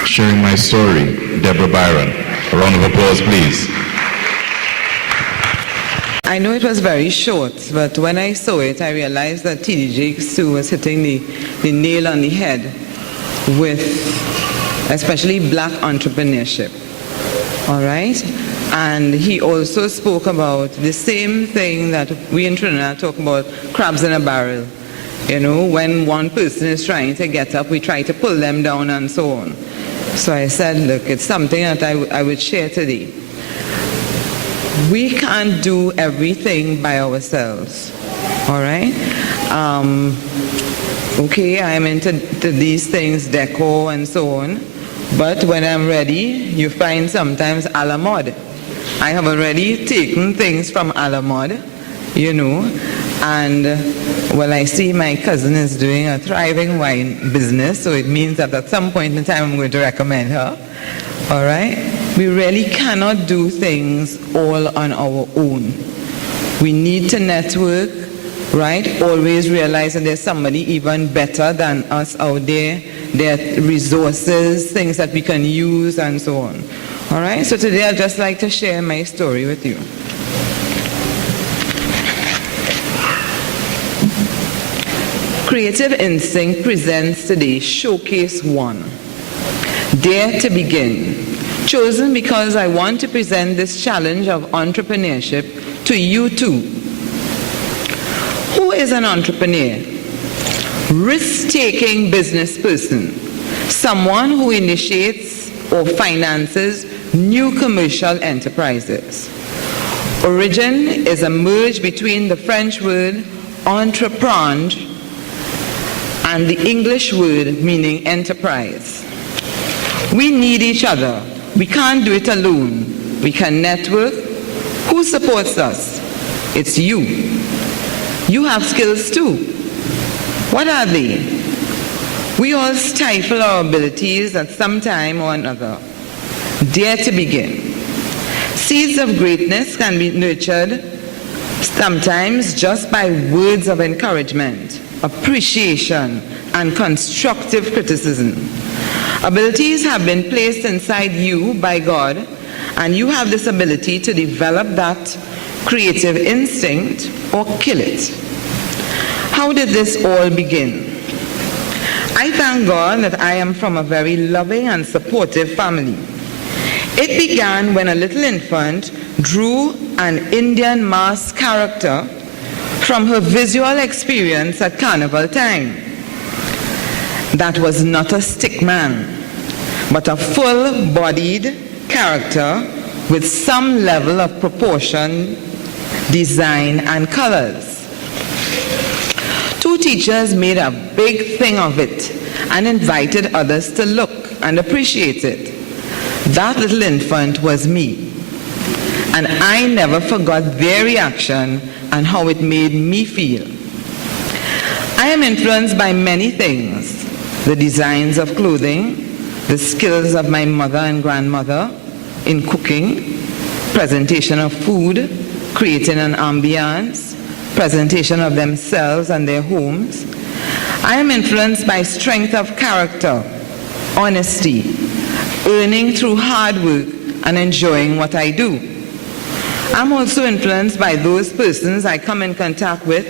Sharing my story, Deborah Byron. A round of applause, please. I know it was very short, but when I saw it, I realized that T.D. Jakes too was hitting the nail on the head with especially black entrepreneurship. All right? And he also spoke about the same thing that we in Trinidad talk about, crabs in a barrel. You know, when one person is trying to get up, we try to pull them down and so on. So I said, look, it's something that I would share today. We can't do everything by ourselves, all right? Okay, I'm into these things, decor and so on, but when I'm ready, you find sometimes a la mode. I have already taken things from a la mode, you know, and well, I see my cousin is doing a thriving wine business, so it means that at some point in time I'm going to recommend her, all right? We really cannot do things all on our own. We need to network, right? Always realize that there's somebody even better than us out there. There are resources, things that we can use, and so on. All right? So today I'd just like to share my story with you. Creative Instinct presents today's Showcase 1. Dare to Begin. Chosen because I want to present this challenge of entrepreneurship to you too. Who is an entrepreneur? Risk-taking business person. Someone who initiates or finances new commercial enterprises. Origin is a merge between the French word entreprendre and the English word meaning enterprise. We need each other. We can't do it alone. We can network. Who supports us? It's you. You have skills too. What are they? We all stifle our abilities at some time or another. Dare to begin. Seeds of greatness can be nurtured sometimes just by words of encouragement, appreciation, and constructive criticism. Abilities have been placed inside you by God, and you have this ability to develop that creative instinct or kill it. How did this all begin? I thank God that I am from a very loving and supportive family. It began when a little infant drew an Indian mask character from her visual experience at carnival time. That was not a stick man, but a full-bodied character with some level of proportion, design, and colors. Two teachers made a big thing of it and invited others to look and appreciate it. That little infant was me, and I never forgot their reaction and how it made me feel. I am influenced by many things: the designs of clothing, the skills of my mother and grandmother in cooking, presentation of food, creating an ambiance, presentation of themselves and their homes. I am influenced by strength of character, honesty, earning through hard work, and enjoying what I do. I'm also influenced by those persons I come in contact with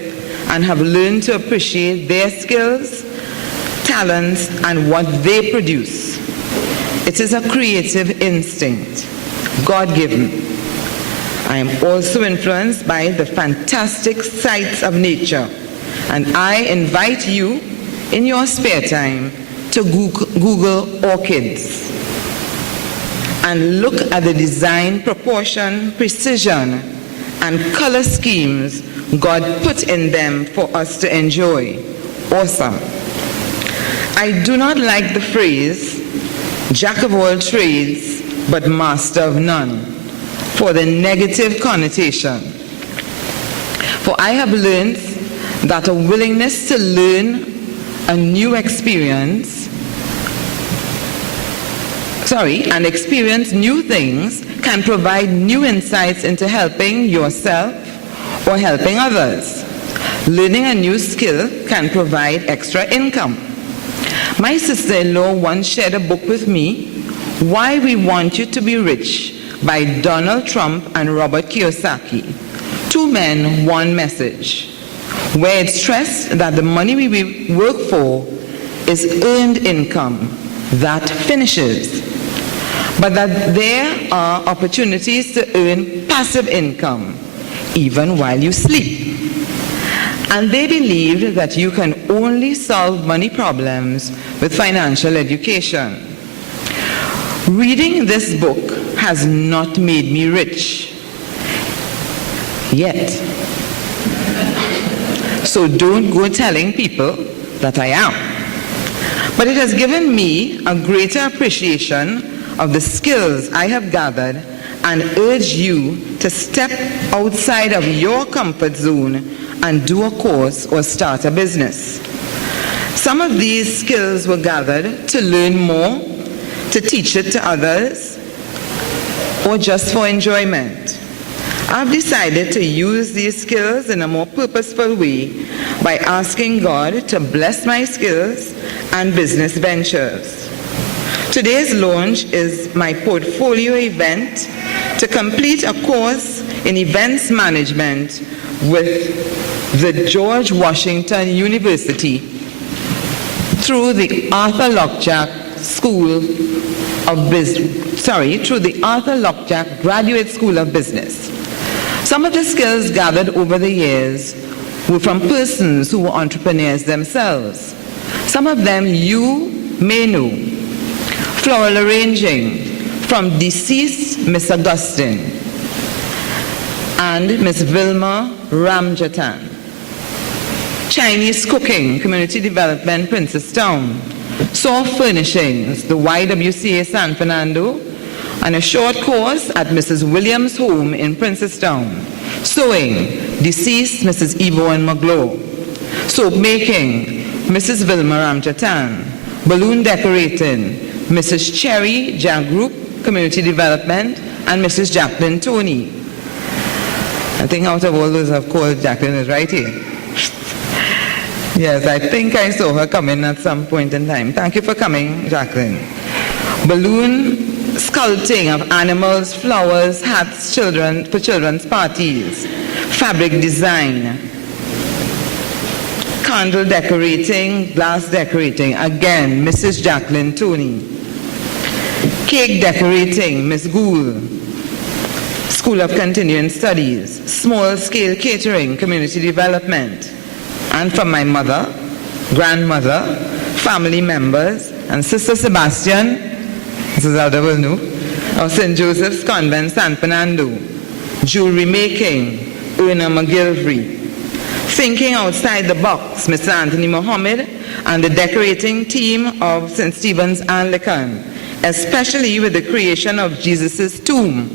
and have learned to appreciate their skills, talents, and what they produce. It is a creative instinct, God-given. I am also influenced by the fantastic sights of nature, and I invite you in your spare time to Google orchids and look at the design, proportion, precision, and color schemes God put in them for us to enjoy. Awesome. I do not like the phrase, jack of all trades, but master of none, for the negative connotation. For I have learned that a willingness to learn a new experience, and experience new things can provide new insights into helping yourself or helping others. Learning a new skill can provide extra income. My sister-in-law once shared a book with me, Why We Want You to Be Rich, by Donald Trump and Robert Kiyosaki. Two men, one message, where it stressed that the money we work for is earned income that finishes, but that there are opportunities to earn passive income even while you sleep. And they believed that you can only solve money problems with financial education. Reading this book has not made me rich yet. So don't go telling people that I am. But it has given me a greater appreciation of the skills I have gathered and urge you to step outside of your comfort zone and do a course or start a business. Some of these skills were gathered to learn more, to teach it to others, or just for enjoyment. I've decided to use these skills in a more purposeful way by asking God to bless my skills and business ventures. Today's launch is my portfolio event to complete a course in events management with the George Washington University through the Arthur Lockjack School of Business, through the Arthur Lockjack Graduate School of Business. Some of the skills gathered over the years were from persons who were entrepreneurs themselves. Some of them you may know. Floral arranging from deceased Miss Augustine and Miss Vilma Ramjatan. Chinese cooking, community development, Princestown. Soft furnishings, the YWCA San Fernando, and a short course at Mrs. Williams' home in Princestown. Sewing, deceased Mrs. Yvonne Maglow. Soap making, Mrs. Vilma Ramjatan. Balloon decorating, Mrs. Cherry Jagroup, community development, and Mrs. Jacqueline Tony. I think out of all those I've called, Jacqueline is right here. Yes, I think I saw her coming at some point in time. Thank you for coming, Jacqueline. Balloon sculpting of animals, flowers, hats, children for children's parties, fabric design, candle decorating, glass decorating, again, Mrs. Jacqueline Tony. Cake decorating, Miss Gould. School of Continuing Studies, small-scale catering, community development. And from my mother, grandmother, family members, and Sister Sebastian, Mrs. Alda will know, of St. Joseph's Convent, San Fernando, jewelry making, Una McGilvery. Thinking outside the box, Mr. Anthony Mohammed, and the decorating team of St. Stephen's Anglican, especially with the creation of Jesus' tomb,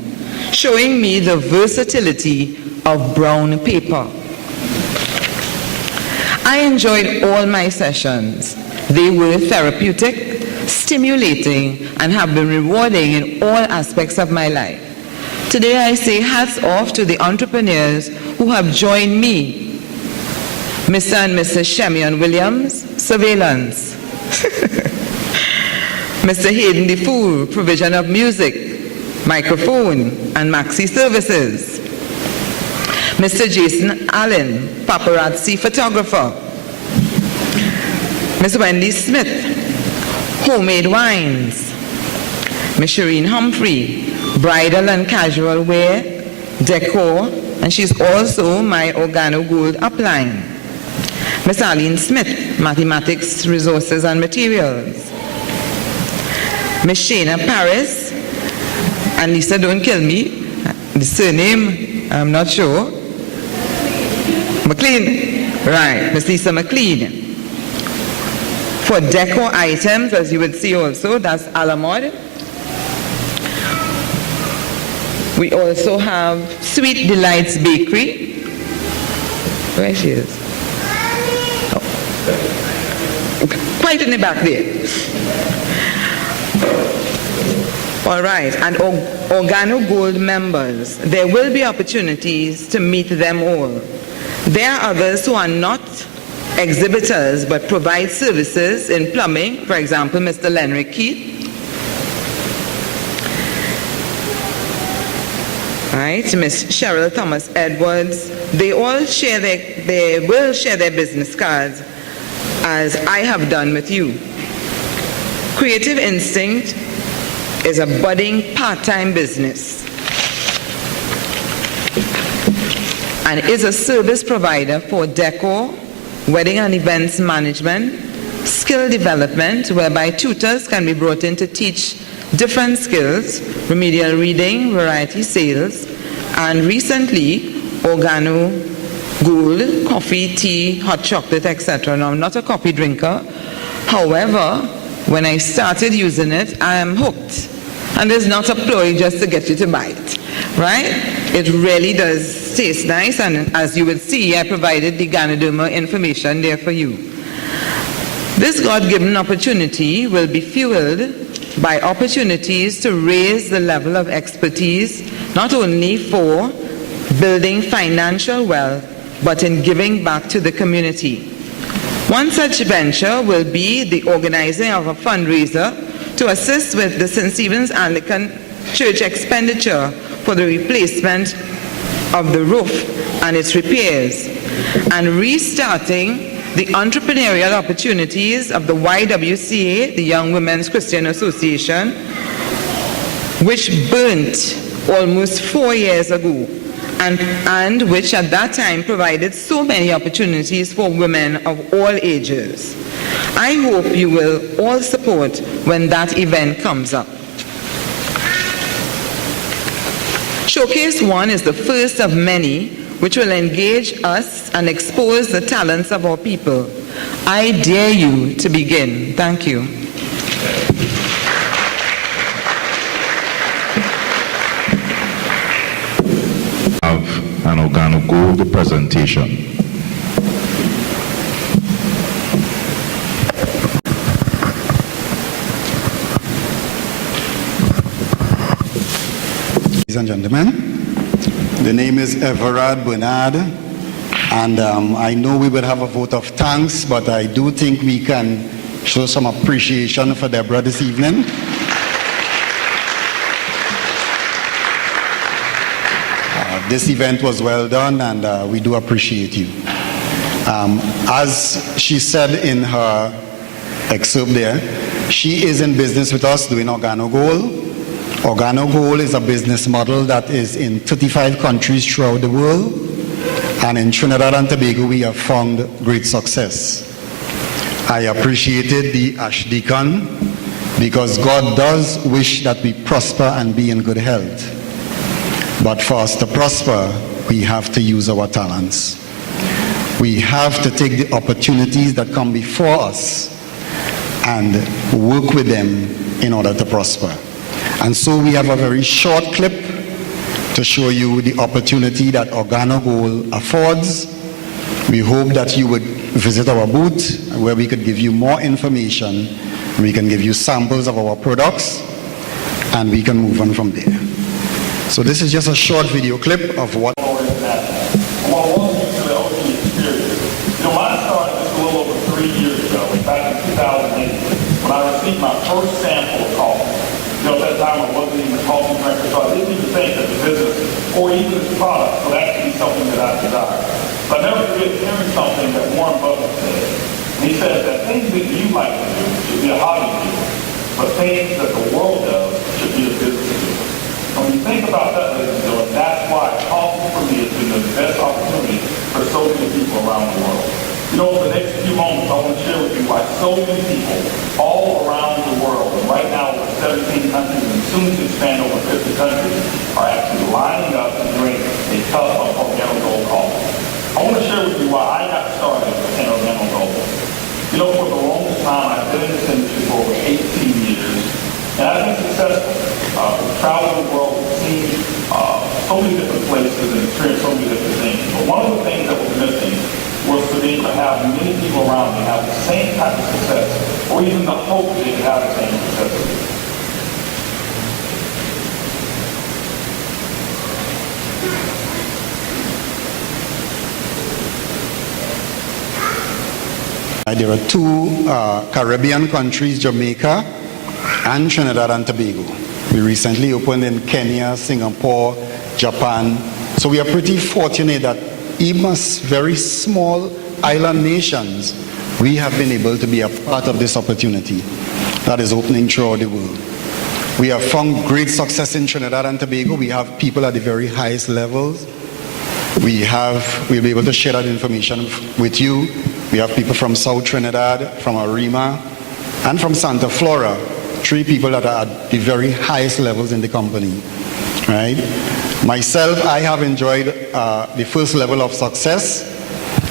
showing me the versatility of brown paper. I enjoyed all my sessions. They were therapeutic, stimulating, and have been rewarding in all aspects of my life. Today I say hats off to the entrepreneurs who have joined me. Mr. and Mrs. Shemian Williams, surveillance. Mr. Hayden DeFool, provision of music, microphone, and maxi services. Mr. Jason Allen, paparazzi photographer. Ms. Wendy Smith, homemade wines. Ms. Shireen Humphrey, bridal and casual wear, decor, and she's also my Organo Gold upline. Ms. Arlene Smith, mathematics, resources, and materials. Ms. Shana Paris, and Lisa, don't kill me, the surname, I'm not sure. McLean, right, Ms. Lisa McLean. For decor items, as you would see also, that's Alamod. We also have Sweet Delights Bakery. Where she is? Oh. Quite in the back there. All right, and Organo Gold members, there will be opportunities to meet them all. There are others who are not exhibitors but provide services in plumbing, for example, Mr. Lenrick Keith. Right, Miss Cheryl Thomas Edwards. They all share they will share their business cards as I have done with you. Creative Instinct is a budding part-time business and is a service provider for decor, wedding and events management, skill development, whereby tutors can be brought in to teach different skills, remedial reading, variety sales, and recently, Organo Gold, coffee, tea, hot chocolate, etc. Now, I'm not a coffee drinker. However, when I started using it, I am hooked. And there's not a ploy just to get you to buy it, right? It really does taste nice, and as you would see, I provided the Ganoderma information there for you. This God-given opportunity will be fueled by opportunities to raise the level of expertise, not only for building financial wealth, but in giving back to the community. One such venture will be the organizing of a fundraiser to assist with the St. Stephen's Anglican Church expenditure for the replacement of the roof and its repairs, and restarting the entrepreneurial opportunities of the YWCA, the Young Women's Christian Association, which burnt almost 4 years ago, and which at that time provided so many opportunities for women of all ages. I hope you will all support when that event comes up. Showcase 1 is the first of many which will engage us and expose the talents of our people. I dare you to begin. Thank you. Have an Organo Gold presentation. Ladies and gentlemen, the name is Everard Bernard, and I know we will have a vote of thanks, but I do think we can show some appreciation for Deborah this evening. This event was well done, and we do appreciate you. As she said in her excerpt there, she is in business with us doing OrganoGold. OrganoGold is a business model that is in 35 countries throughout the world, and in Trinidad and Tobago we have found great success. I appreciated the Archdeacon because God does wish that we prosper and be in good health. But for us to prosper, we have to use our talents. We have to take the opportunities that come before us and work with them in order to prosper. And so we have a very short clip to show you the opportunity that OrganoGold affords. We hope that you would visit our booth where we could give you more information. We can give you samples of our products, and we can move on from there. So this is just a short video clip of what. Mine started just a little over 3 years ago, back in 2008, when I received my first sample of coffee. At that time I wasn't even a coffee drinker, so I didn't even think that the business or even the product would actually be something that I desired. But I never forget hearing something that Warren Buffett said. And he said that things that you like to do should be a hobby to you, but things that the world does should be a business to you. And when you think about that, ladies and gentlemen, that's why coffee for me has been the best opportunity for so many people around the world. For the next few moments, I want to share with you why so many people all around the world, and right now over 17 countries and soon to expand over 50 countries, are actually lining up to drink a cup of OrganoGold coffee. I want to share with you why I got started in OrganoGold. For the longest time, I've been in this industry for over 18 years, and I've been successful. We've traveled the world, we've seen so many different places and experienced so many different things. But one of the things that was missing was to be able to have many people around me have the same type of success, or even the hope that they could have the same success as me. There are two Caribbean countries, Jamaica and Trinidad and Tobago. We recently opened in Kenya, Singapore, Japan. So we are pretty fortunate that even as very small island nations, we have been able to be a part of this opportunity that is opening throughout the world. We have found great success in Trinidad and Tobago. We have people at the very highest levels. We'll be able to share that information with you. We have people from South Trinidad, from Arima, and from Santa Flora. 3 people that are at the very highest levels in the company, right? Myself, I have enjoyed the first level of success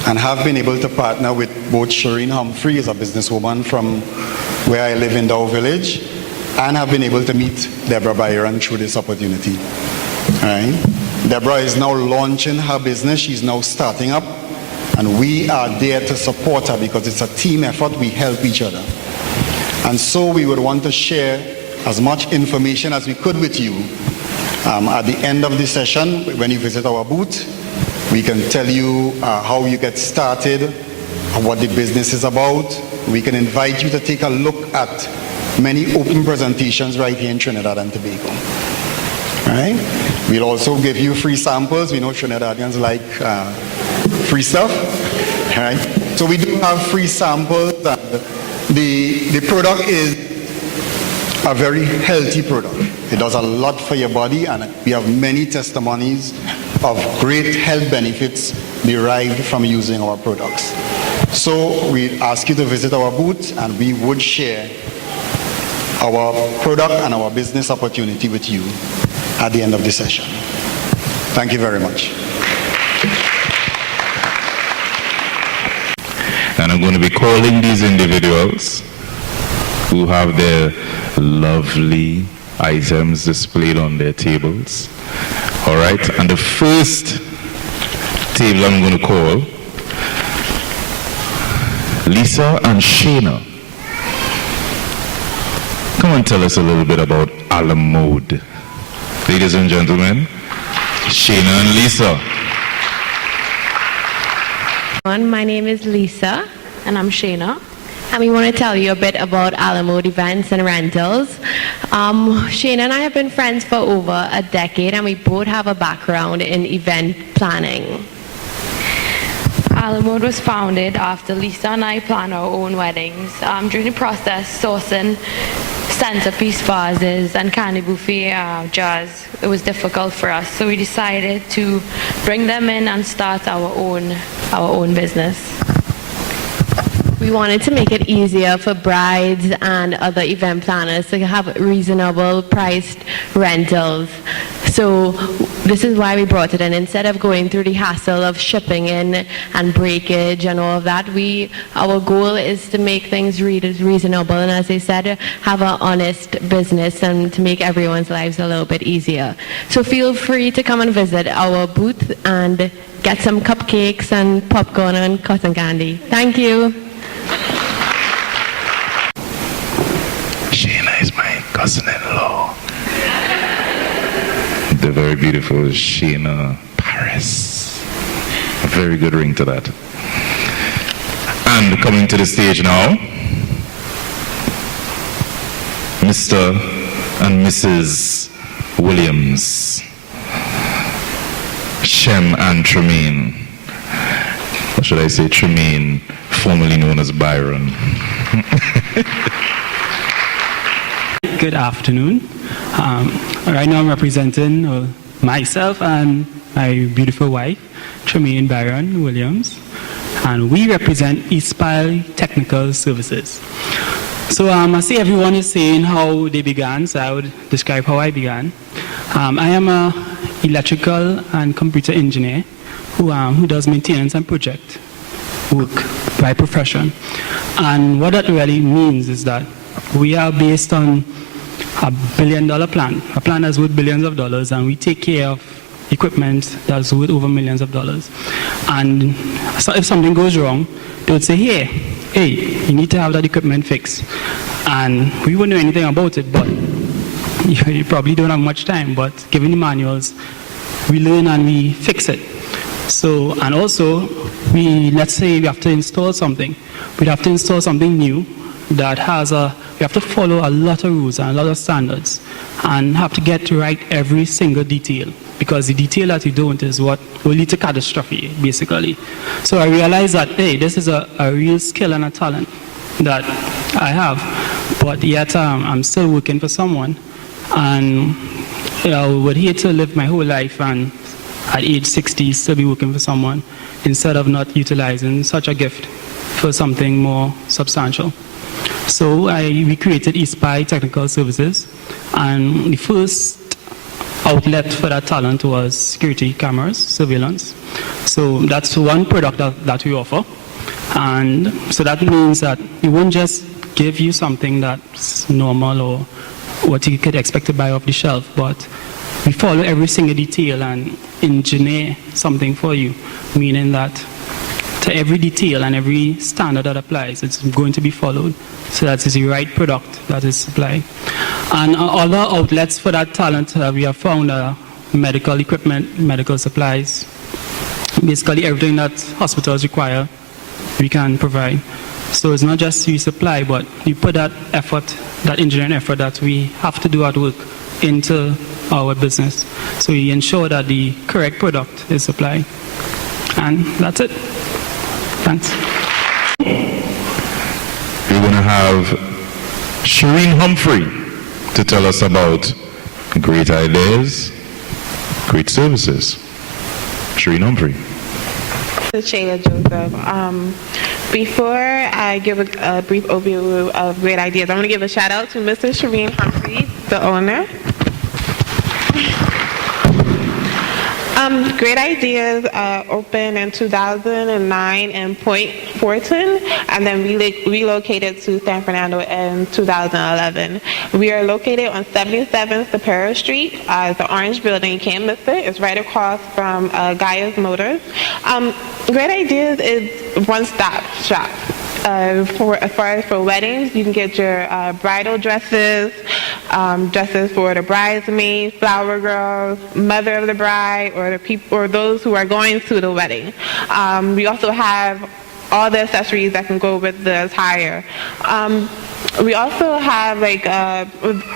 and have been able to partner with both Shireen Humphrey, as a businesswoman from where I live in Dow Village, and have been able to meet Deborah Byron through this opportunity. Right? Deborah is now launching her business. She's now starting up, and we are there to support her because it's a team effort. We help each other. And so we would want to share as much information as we could with you. At the end of the session, when you visit our booth, we can tell you how you get started, what the business is about. We can invite you to take a look at many open presentations right here in Trinidad and Tobago. Right? We'll also give you free samples. We know Trinidadians like free stuff. Right? So we do have free samples. The product is a very healthy product. It does a lot for your body, and we have many testimonies of great health benefits derived from using our products. So we ask you to visit our booth, and we would share our product and our business opportunity with you at the end of the session. Thank you very much. And I'm going to be calling these individuals who have their lovely items displayed on their tables. All right, and the first table I'm going to call, Lisa and Shayna. Come and tell us a little bit about Alamode. Ladies and gentlemen, Shayna and Lisa. My name is Lisa. And I'm Shayna. And we want to tell you a bit about Alamode Events and Rentals. Shayna and I have been friends for over a decade, and we both have a background in event planning. Alamode was founded after Lisa and I planned our own weddings. During the process, sourcing centerpiece vases and candy buffet jars, it was difficult for us. So we decided to bring them in and start our own business. We wanted to make it easier for brides and other event planners to have reasonable priced rentals. So this is why we brought it in. Instead of going through the hassle of shipping in and breakage and all of that, our goal is to make things reasonable, and as I said, have an honest business and to make everyone's lives a little bit easier. So feel free to come and visit our booth and get some cupcakes and popcorn and cotton candy. Thank you. Shayna is my cousin-in-law. The very beautiful Shayna Paris. A very good ring to that. And coming to the stage now, Mr. and Mrs. Williams, Shem and Tremaine. Or should I say Tremaine, formerly known as Byron. Good afternoon. Right now I'm representing myself and my beautiful wife, Tremaine Byron Williams, and we represent Eastpile Technical Services. So I see everyone is saying how they began, so I would describe how I began. I am an electrical and computer engineer who does maintenance and project work by profession. And what that really means is that we are based on a $1 billion plan, a plan that's worth billions of dollars, and we take care of equipment that's worth over millions of dollars. And so if something goes wrong, they would say, hey, you need to have that equipment fixed. And we wouldn't know anything about it, but you probably don't have much time, but given the manuals, we learn and we fix it. So, and also, let's say we have to install something. We'd have to install something new that we have to follow a lot of rules and a lot of standards and have to get right every single detail, because the detail that you don't is what will lead to catastrophe, basically. So I realized that, hey, this is a real skill and a talent that I have, but yet I'm still working for someone, and I would hate to live my whole life and at age 60 still be working for someone instead of not utilizing such a gift for something more substantial. So we created Eastpile Technical Services, and the first outlet for that talent was security cameras, surveillance. So that's one product that we offer. And so that means that we won't just give you something that's normal or what you could expect to buy off the shelf, but we follow every single detail and engineer something for you, meaning that to every detail and every standard that applies, it's going to be followed, so that is the right product that is supplied. And other outlets for that talent we have found medical equipment, medical supplies, basically everything that hospitals require, we can provide. So it's not just we supply, but we put that effort, that engineering effort that we have to do at work into our business. So we ensure that the correct product is supplied. And that's it. Thanks. We're going to have Shireen Humphrey to tell us about great ideas, great services. Shireen Humphrey. Shayla Joseph. Before I give a brief overview of great ideas, I'm going to give a shout out to Mr. Shireen Humphrey, the owner. Great Ideas opened in 2009 in Point Fortin, and then we relocated to San Fernando in 2011. We are located on 77th Superior Street. The orange building, you can't miss it. It's right across from Gaia's Motors. Great Ideas is one-stop shop. as far as for weddings, you can get your bridal dresses, dresses for the bridesmaids, flower girls, mother of the bride, or the people, or those who are going to the wedding. We also have all the accessories that can go with the attire. We also have like a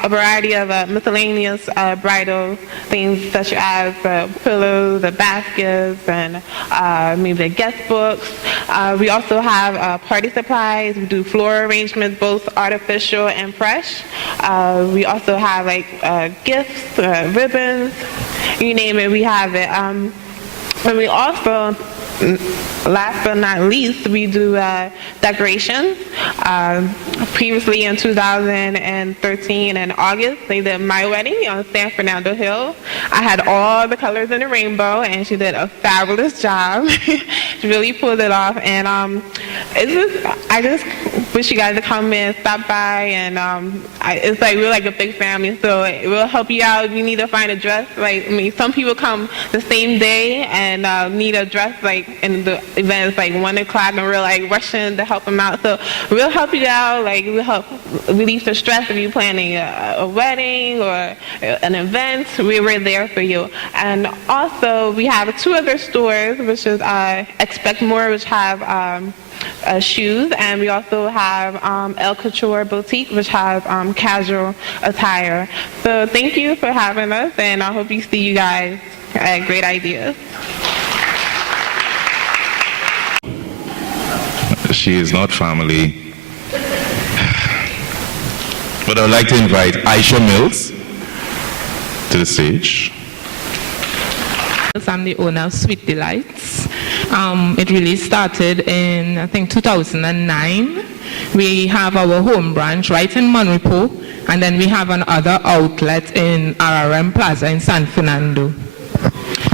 variety of miscellaneous bridal things, such as the pillows, the baskets, and maybe the guest books. We also have party supplies. We do floral arrangements, both artificial and fresh. We also have like gifts, ribbons, you name it, we have it. And we also, last but not least, we do decorations. Previously in 2013 in August, they did my wedding on San Fernando Hill. I had all the colors in the rainbow, and she did a fabulous job. She really pulled it off, and I just wish you guys to come in, stop by, and it's like we're like a big family, so it will help you out if you need to find a dress. Like, I mean, some people come the same day and need a dress, like, and the event is like 1 o'clock, and we're like rushing to help them out. So we'll help you out. Like, we'll help relieve the stress if you're planning a wedding or an event. We're there for you. And also, we have 2 other stores, which is Expect More, which have shoes, and we also have El Couture Boutique, which has casual attire. So thank you for having us, and I hope you see you guys at Great Ideas. She is not family. But I would like to invite Aisha Mills to the stage. I'm the owner of Sweet Delights. It really started in, I think, 2009. We have our home branch right in Monrepo, and then we have another outlet in RRM Plaza in San Fernando.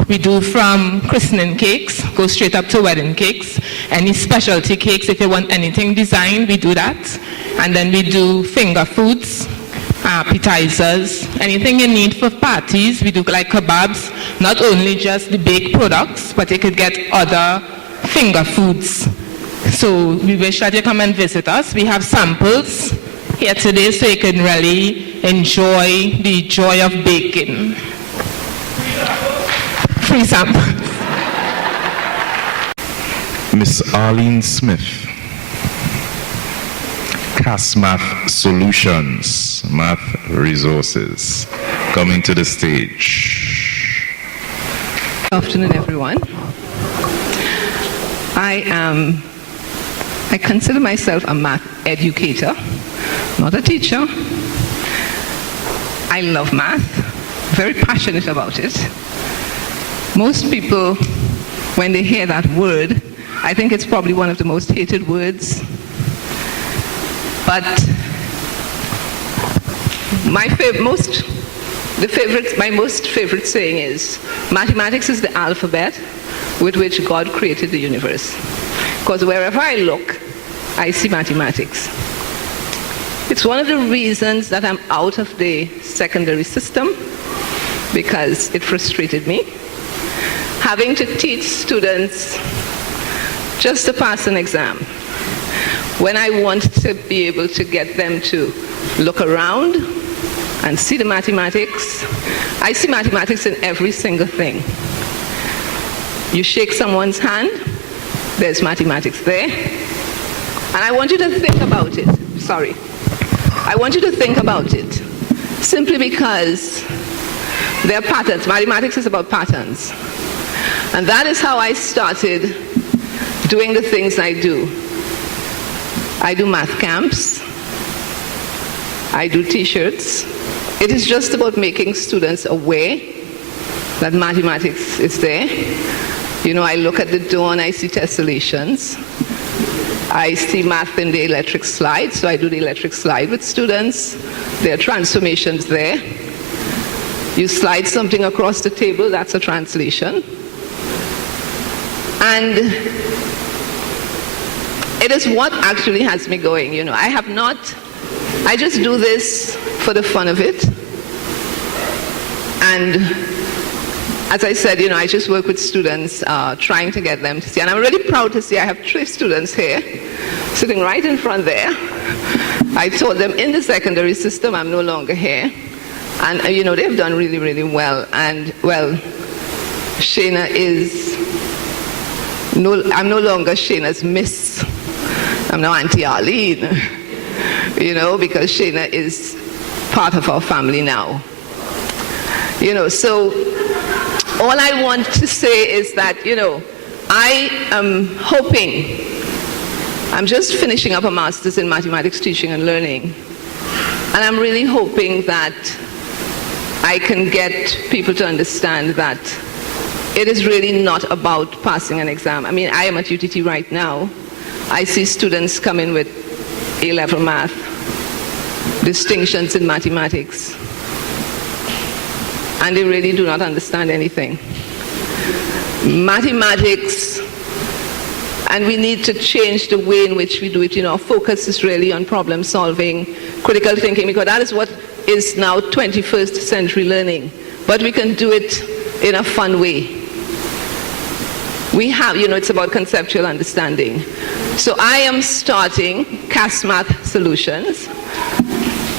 We do from christening cakes, go straight up to wedding cakes, any specialty cakes. If you want anything designed, we do that. And then we do finger foods, appetizers, anything you need for parties. We do like kebabs, not only just the baked products, but you could get other finger foods. So we wish that you come and visit us. We have samples here today, so you can really enjoy the joy of baking. Free samples. Miss Arlene Smith, CAS Math Solutions, Math Resources, coming to the stage. Good afternoon, everyone. I consider myself a math educator, not a teacher. I love math, very passionate about it. Most people, when they hear that word, I think it's probably one of the most hated words. But my most favorite saying is, mathematics is the alphabet with which God created the universe. Because wherever I look, I see mathematics. It's one of the reasons that I'm out of the secondary system, because it frustrated me. Having to teach students just to pass an exam, when I want to be able to get them to look around and see the mathematics. I see mathematics in every single thing. You shake someone's hand, there's mathematics there. And I want you to think about it. I want you to think about it. Simply because there are patterns. Mathematics is about patterns. And that is how I started doing the things I do. I do math camps. I do t-shirts. It is just about making students aware that mathematics is there. You know, I look at the door and I see tessellations. I see math in the electric slide, so I do the electric slide with students. There are transformations there. You slide something across the table, that's a translation. And it is what actually has me going. You know, I just do this for the fun of it. And as I said, you know, I just work with students, trying to get them to see. And I'm really proud to see I have 3 students here. sitting right in front there. I taught them in the secondary system. I'm no longer here. And, they've done really, really well. And, well, Shana I'm no longer Shana's miss. I'm now Auntie Arlene, because Shana is part of our family now. So all I want to say is that, I am hoping, I'm just finishing up a master's in mathematics teaching and learning, and I'm really hoping that I can get people to understand that it is really not about passing an exam. I mean, I am at UTT right now. I see students come in with A-level math, distinctions in mathematics, and they really do not understand anything. Mathematics, and we need to change the way in which we do it. Our focus is really on problem solving, critical thinking, because that is what is now 21st century learning. But we can do it in a fun way. We have, it's about conceptual understanding. So I am starting CAS Math Solutions,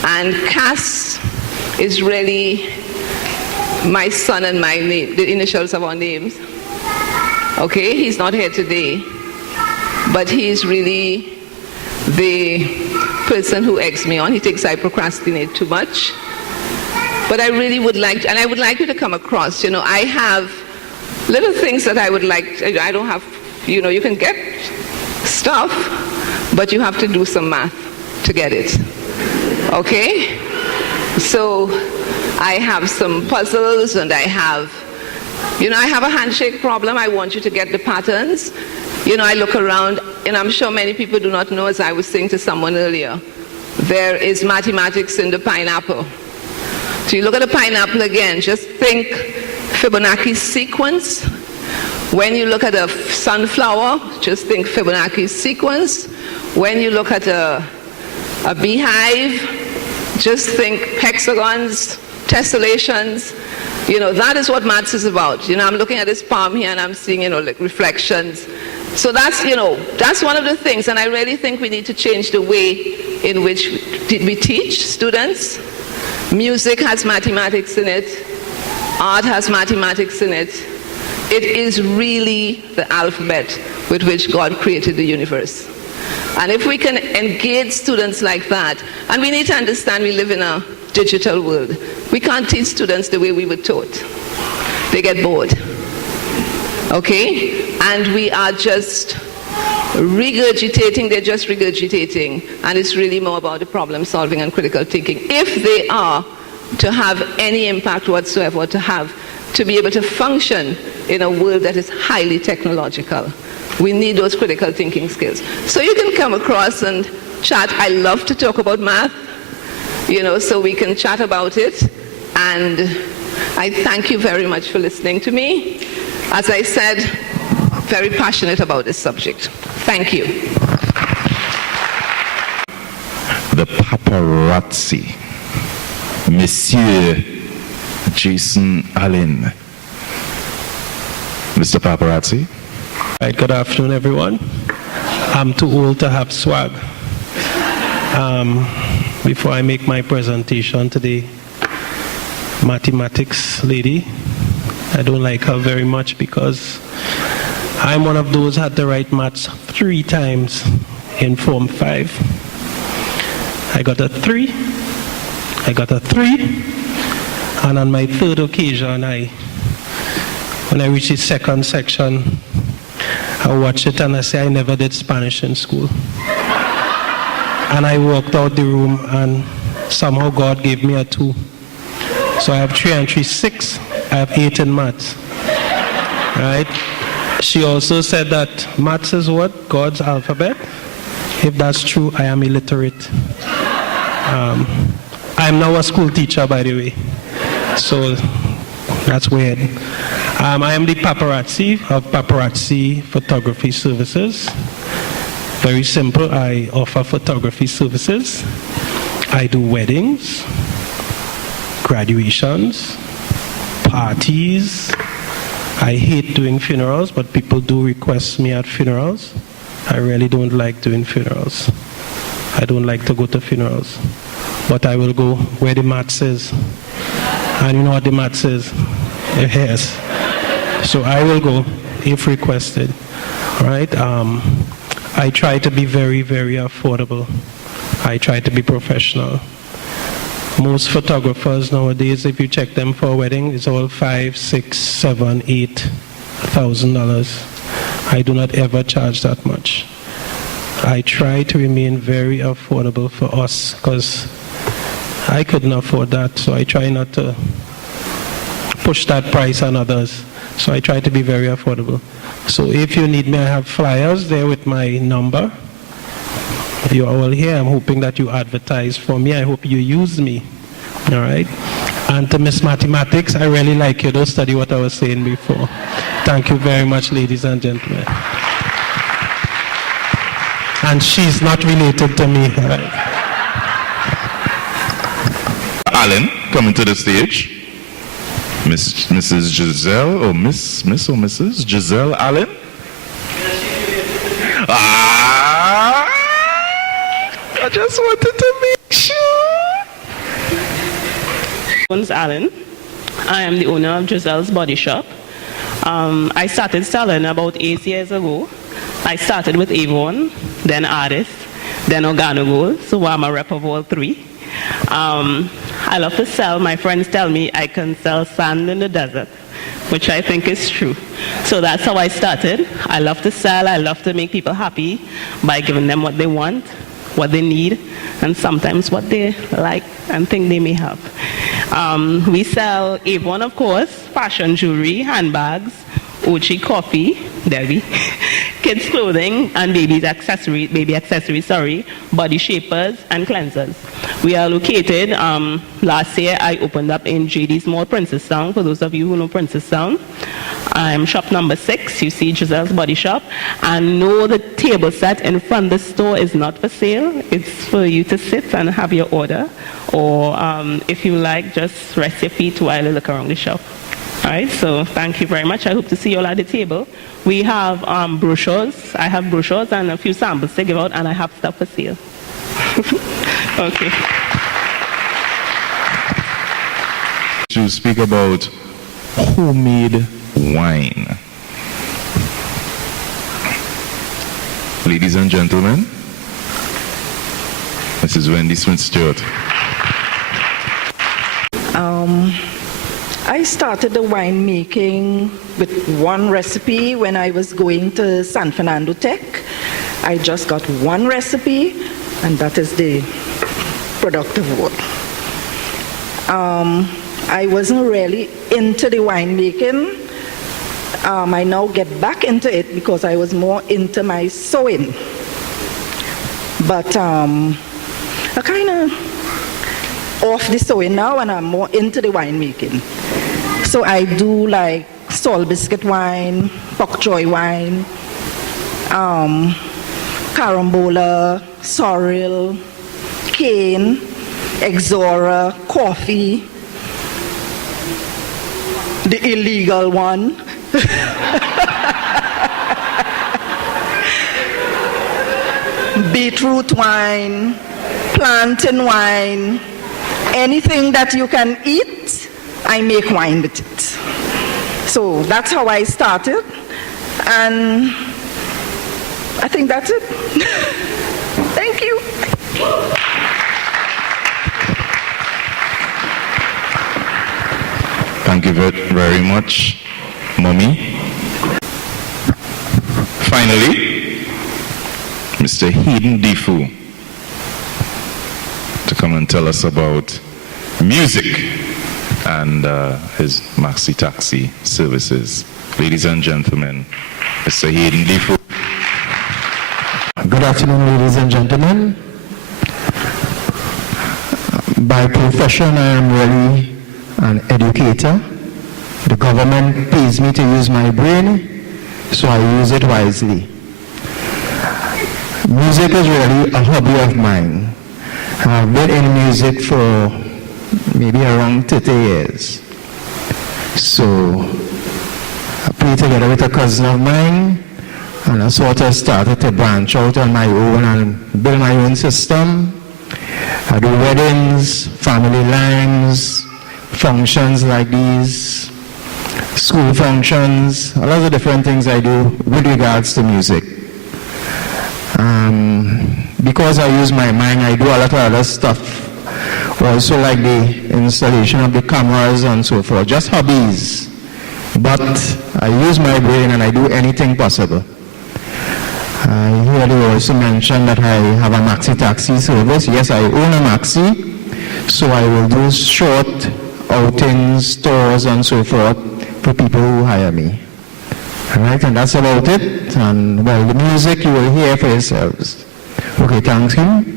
and CAS is really my son and my name, the initials of our names. Okay, he's not here today, but he's really the person who eggs me on. He thinks I procrastinate too much. But I really would like to, and I would like you to come across, I have little things that I would like, I don't have, you can get stuff, but you have to do some math to get it. Okay? So I have some puzzles, and I have a handshake problem. I want you to get the patterns. I look around, and I'm sure many people do not know, as I was saying to someone earlier, there is mathematics in the pineapple. So you look at the pineapple again, just think Fibonacci's sequence. When you look at a sunflower, just think Fibonacci's sequence. When you look at a beehive, just think hexagons, tessellations. That is what maths is about. I'm looking at this palm here, and I'm seeing, like reflections. So that's, that's one of the things, and I really think we need to change the way in which we teach students. Music has mathematics in it. Art has mathematics in it. It is really the alphabet with which God created the universe. And if we can engage students like that, and we need to understand we live in a digital world. We can't teach students the way we were taught. They get bored. Okay? And we are just regurgitating, they're just regurgitating, and it's really more about the problem solving and critical thinking. If they are to have any impact whatsoever, to be able to function in a world that is highly technological, we need those critical thinking skills. So you can come across and chat. I love to talk about math, so we can chat about it. And I thank you very much for listening to me. As I said, very passionate about this subject. Thank you. The paparazzi, Monsieur Jason Allen. Mr. Paparazzi. Right, good afternoon, everyone. I'm too old to have swag. Before I make my presentation today, mathematics lady, I don't like her very much because I'm one of those who had to write maths 3 times in Form 5. I got a 3, I got a 3, and on my 3rd occasion, when I reached the 2nd section, I watched it and I say I never did Spanish in school. And I walked out the room and somehow God gave me a 2. So I have 3 and 3, 6. I have 8 in maths. Right? She also said that maths is what? God's alphabet. If that's true, I am illiterate. I'm now a school teacher, by the way. So that's weird. I am the paparazzi of Paparazzi Photography Services. Very simple, I offer photography services. I do weddings, graduations, parties. I hate doing funerals, but people do request me at funerals. I really don't like doing funerals. I don't like to go to funerals. But I will go where the mat says. And you know what the mat says? Yes. So I will go if requested. All right? I try to be very, very affordable. I try to be professional. Most photographers nowadays, if you check them for a wedding, it's all $5,000, $6,000, $7,000, $8,000. I do not ever charge that much. I try to remain very affordable for us because I couldn't afford that, so I try not to push that price on others. So I try to be very affordable. So if you need me, I have flyers there with my number. You're all here. I'm hoping that you advertise for me. I hope you use me. All right? And to Miss Mathematics, I really like you. Don't study what I was saying before. Thank you very much, ladies and gentlemen. And she's not related to me. All right? Alan, coming to the stage. Mrs. Giselle, or Miss or Mrs. Giselle Allen? I just wanted to make sure. My name is Allen. I am the owner of Giselle's Body Shop. I started selling about 8 years ago. I started with Avon, then Artist, then Organo Gold, so I'm a rep of all three. I love to sell. My friends tell me I can sell sand in the desert, which I think is true. So that's how I started. I love to sell. I love to make people happy by giving them what they want, what they need, and sometimes what they like and think they may have. We sell Avon, of course, fashion jewelry, handbags, Ochi coffee, Debbie, kids clothing, and baby accessories, body shapers and cleansers. We are located, last year I opened up in JD's Mall, Princestown, for those of you who know Princestown. I'm shop number 6, you see Giselle's Body Shop. And no, the table set in front of the store is not for sale. It's for you to sit and have your order. Or if you like, just rest your feet while you look around the shop. All right, so thank you very much. I hope to see you all at the table. We have brochures. I have brochures and a few samples to give out, and I have stuff for sale. Okay. To speak about homemade wine. Ladies and gentlemen, this is Wendy Smith-Stewart. I started the wine making with one recipe when I was going to San Fernando Tech. I just got one recipe, and that is the product of what. I wasn't really into the wine making. I now get back into it because I was more into my sewing. But I kind of off the sewing now, and I'm more into the wine making. So I do like salt biscuit wine, pak choy wine, carambola, sorrel, cane, exora, coffee, the illegal one. Beetroot wine, plantain wine, anything that you can eat, I make wine with it. So that's how I started, and I think that's it. Thank you. Thank you very much, Mommy. Finally, Mr. Hayden Defoe to come and tell us about music and his maxi taxi services. Ladies and gentlemen, Mr. Hayden Defoe. Good afternoon, ladies and gentlemen. By profession, I am really an educator. The government pays me to use my brain, so I use it wisely. Music is really a hobby of mine. I've been in music for maybe around 30 years. So I play together with a cousin of mine, And I sort of started to branch out on my own and build my own system. I do weddings, family lines, functions like these, school functions, a lot of different things I do with regards to music. Because I use my mind, I do a lot of other stuff. Also like the installation of the cameras and so forth, just hobbies. But I use my brain and I do anything possible. I heard you also mention that I have a maxi taxi service. Yes, I own a maxi, so I will do short outings, tours and so forth for people who hire me. All right, and that's about it. And well, the music you will hear for yourselves. Okay, thank you.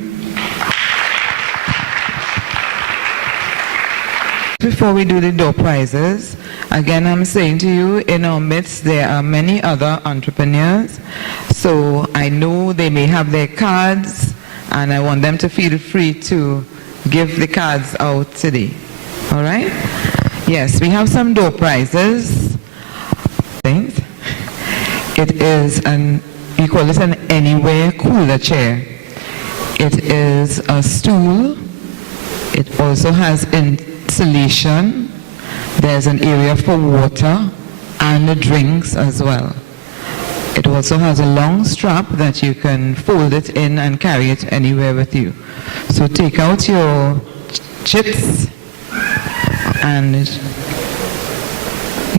Before we do the door prizes, again I'm saying to you, in our midst there are many other entrepreneurs. So I know they may have their cards and I want them to feel free to give the cards out today. All right? Yes, we have some door prizes. It is we call it an anywhere cooler chair. It is a stool. It also has insulation. There's an area for water and the drinks as well. It also has a long strap that you can fold it in and carry it anywhere with you. So take out your chips and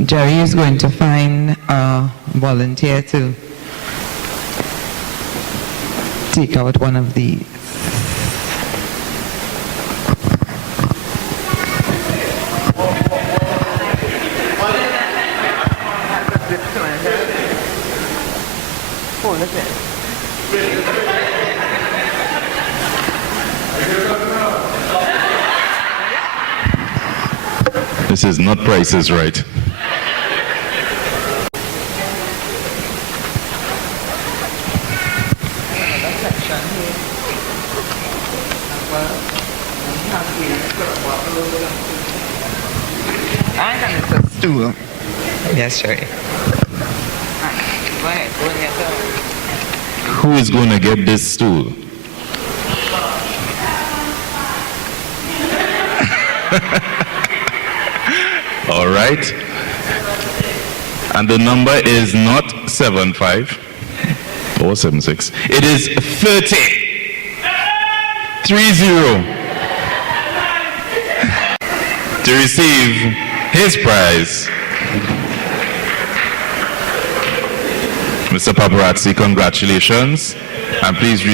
Jerry is going to find a volunteer to take out one of these. This is not Price is Right. Stool. Yes, sure. Go ahead. Who is going to get this stool? All right. And the number is not 75 or 76. It is 30. 30. To receive his prize. Mr. Paparazzi, congratulations. And please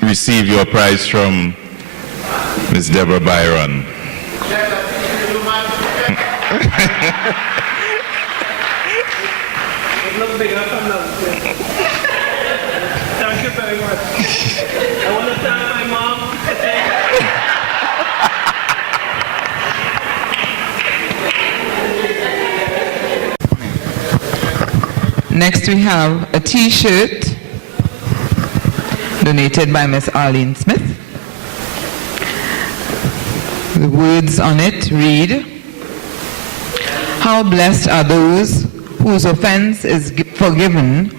receive your prize from Ms. Deborah Byron. Thank you very much. I want to thank my mom. Next we have a t-shirt donated by Miss Arlene Smith. The words on it read, "How blessed are those whose offense is forgiven,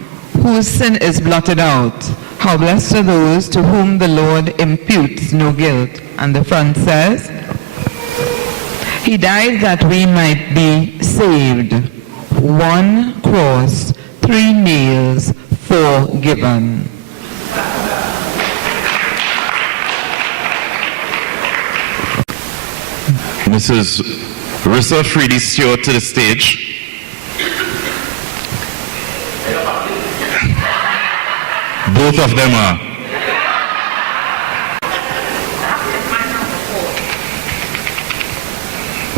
whose sin is blotted out. How blessed are those to whom the Lord imputes no guilt." And the front says, "He died that we might be saved. 1 cross, 3 nails, forgiven." Mrs. Rissa Freedy Stewart to the stage. Both of them are.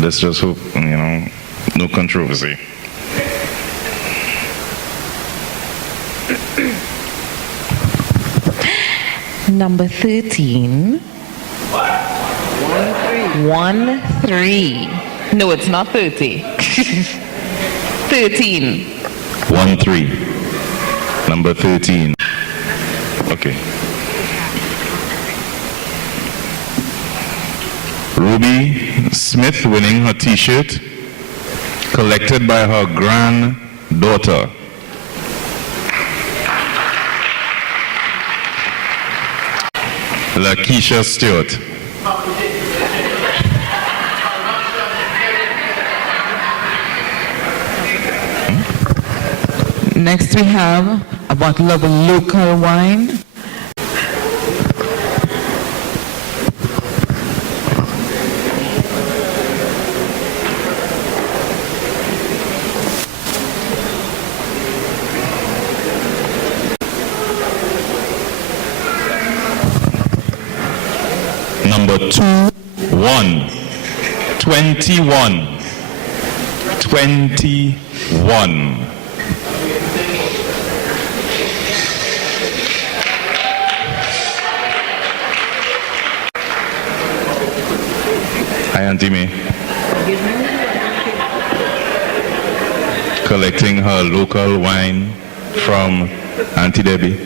Let's just hope, no controversy. Number 13. 1-3. No, it's not 30. 13. 1-3. Number 13. Okay. Ruby Smith winning her t-shirt collected by her granddaughter. Lakeisha Stewart. Next we have a bottle of local wine. Number 21. 21. Hi, Auntie May. Collecting her local wine from Auntie Debbie.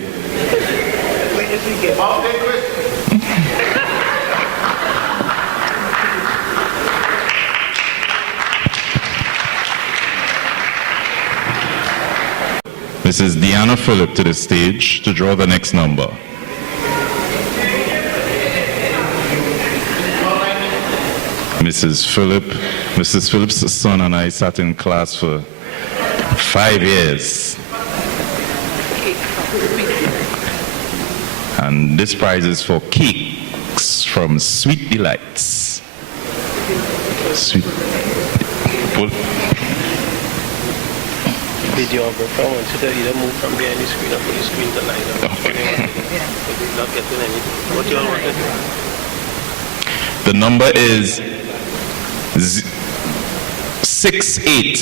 Mrs. Deanna Phillip to the stage to draw the next number. Mrs. Phillip's son and I sat in class for 5 years. And this prize is for cakes from Sweet Delights. Sweet. Videographer, I want you to either move from behind the screen or put the screen to line up. Okay. Not getting anything. What do you all want to do? The number is 68.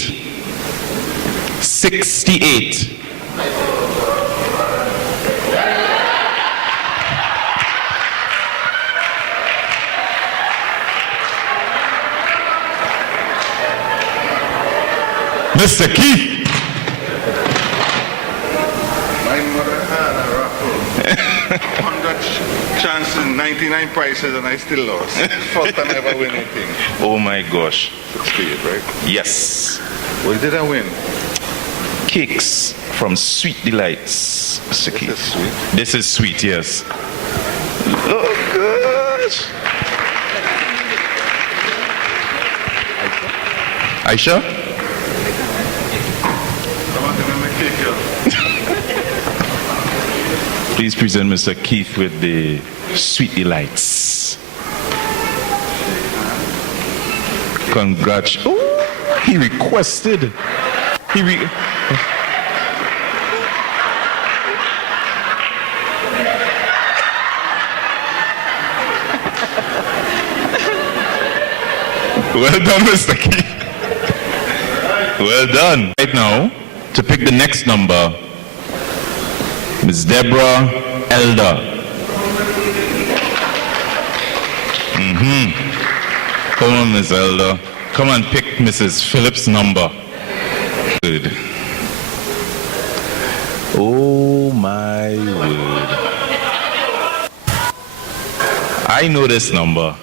Mr. Keith. My mother had a raffle. 100 chances, 99 prices, and I still lost. First time I ever win anything. Oh my gosh. 68, right? Yes. What did I win? Cakes from Sweet Delights, Mr. Keith. This is sweet. This is sweet, yes. Oh gosh. Aisha? Please present Mr. Keith with the Sweet Delights. Congrats. Oh, he requested. Well done, Mr. Keith. Well done. Right now, to pick the next number, Ms. Deborah Elder. Come on, Ms. Elder. Come and pick Mrs. Phillips' number. Good. Oh my word. I know this number.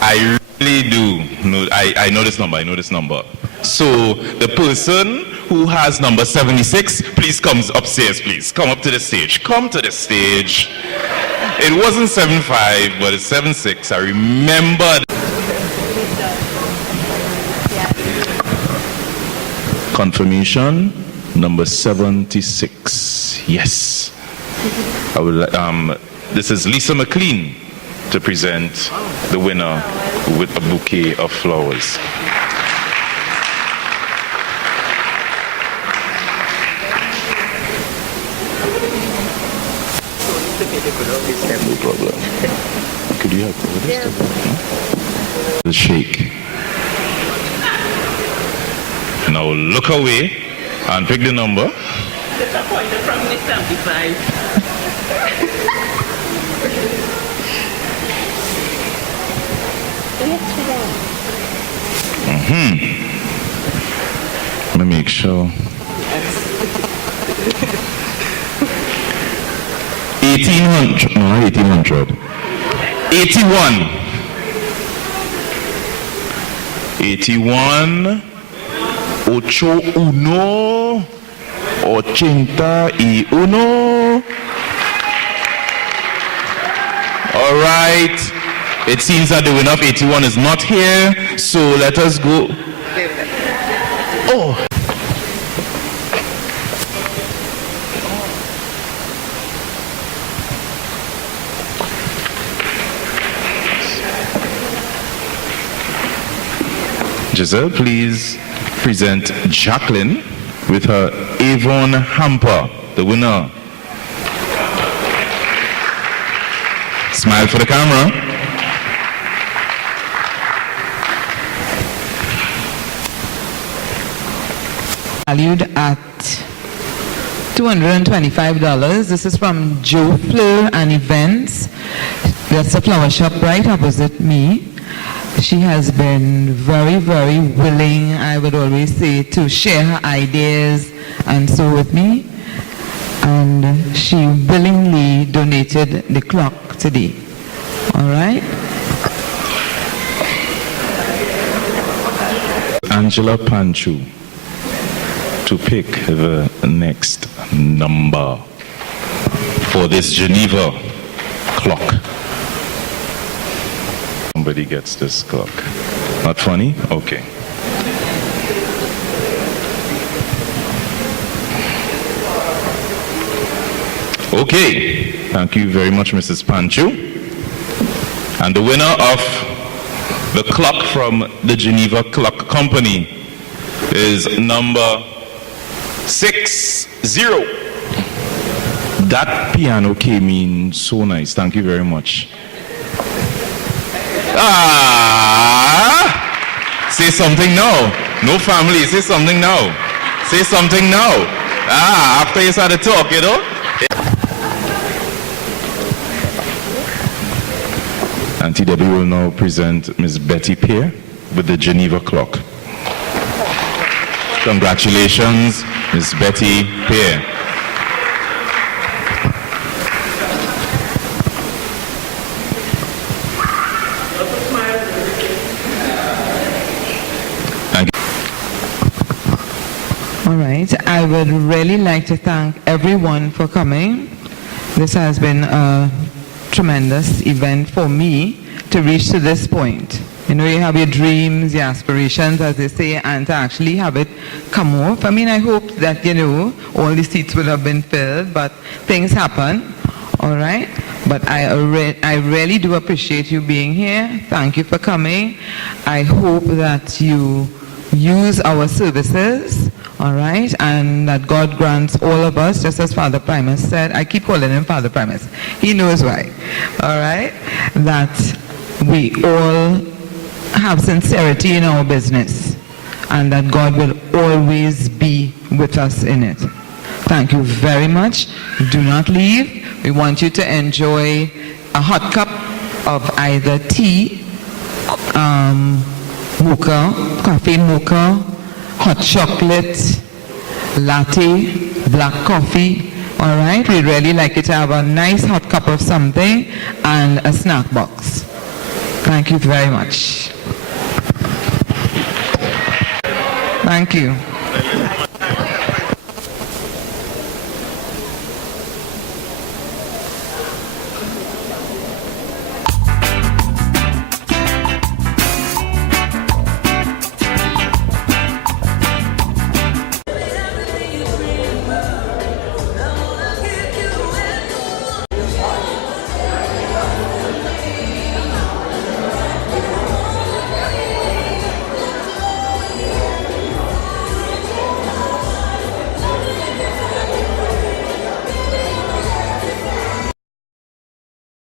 I really do. I know this number. So the person who has number 76, please come upstairs, please. Come up to the stage. Come to the stage. It wasn't 75, but it's 76. I remember. Confirmation, number 76. Yes. I will. This is Lisa McLean to present the winner with a bouquet of flowers. No problem. Could you help me with this? The shake. Now look away and pick the number. Disappointed from the 75. Let me make sure. 1800. No, 1800. 81. 81. 81. 81. All right. It seems that the winner of 81 is not here, so let us go. Oh. Giselle, please present Jacqueline with her Avon hamper, the winner. Smile for the camera. Valued at $225. This is from Joe Fleur and Events. That's a flower shop right opposite me. She has been very, very willing, I would always say, to share her ideas and so with me. And she willingly donated the clock today. All right? Angela Panchu to pick the next number for this Geneva clock. Somebody gets this clock. Not funny? Okay. Okay. Thank you very much, Mrs. Panchu. And the winner of the clock from the Geneva Clock Company is number 60. That piano came in so nice. Thank you very much. Say something now. No family. Say something now. Say something now. After you start to talk, you know. Auntie Debbie will now present Miss Betty Pear with the Geneva clock. Congratulations, Miss Betty Pear. All right, I would really like to thank everyone for coming. This has been a tremendous event for me to reach to this point. You know, you have your dreams, your aspirations, as they say, and to actually have it come off. I mean, I hope that, you know, all the seats would have been filled, but things happen, all right? But I really do appreciate you being here. Thank you for coming. I hope that you use our services, all right, and that God grants all of us, just as Father Primus said. I keep calling him Father Primus. He knows why, all right, that we all have sincerity in our business and that God will always be with us in it. Thank you very much. Do not leave. We want you to enjoy a hot cup of either tea, mocha, coffee mocha, hot chocolate, latte, black coffee. All right, we'd really like you to have a nice hot cup of something and a snack box. Thank you very much. Thank you.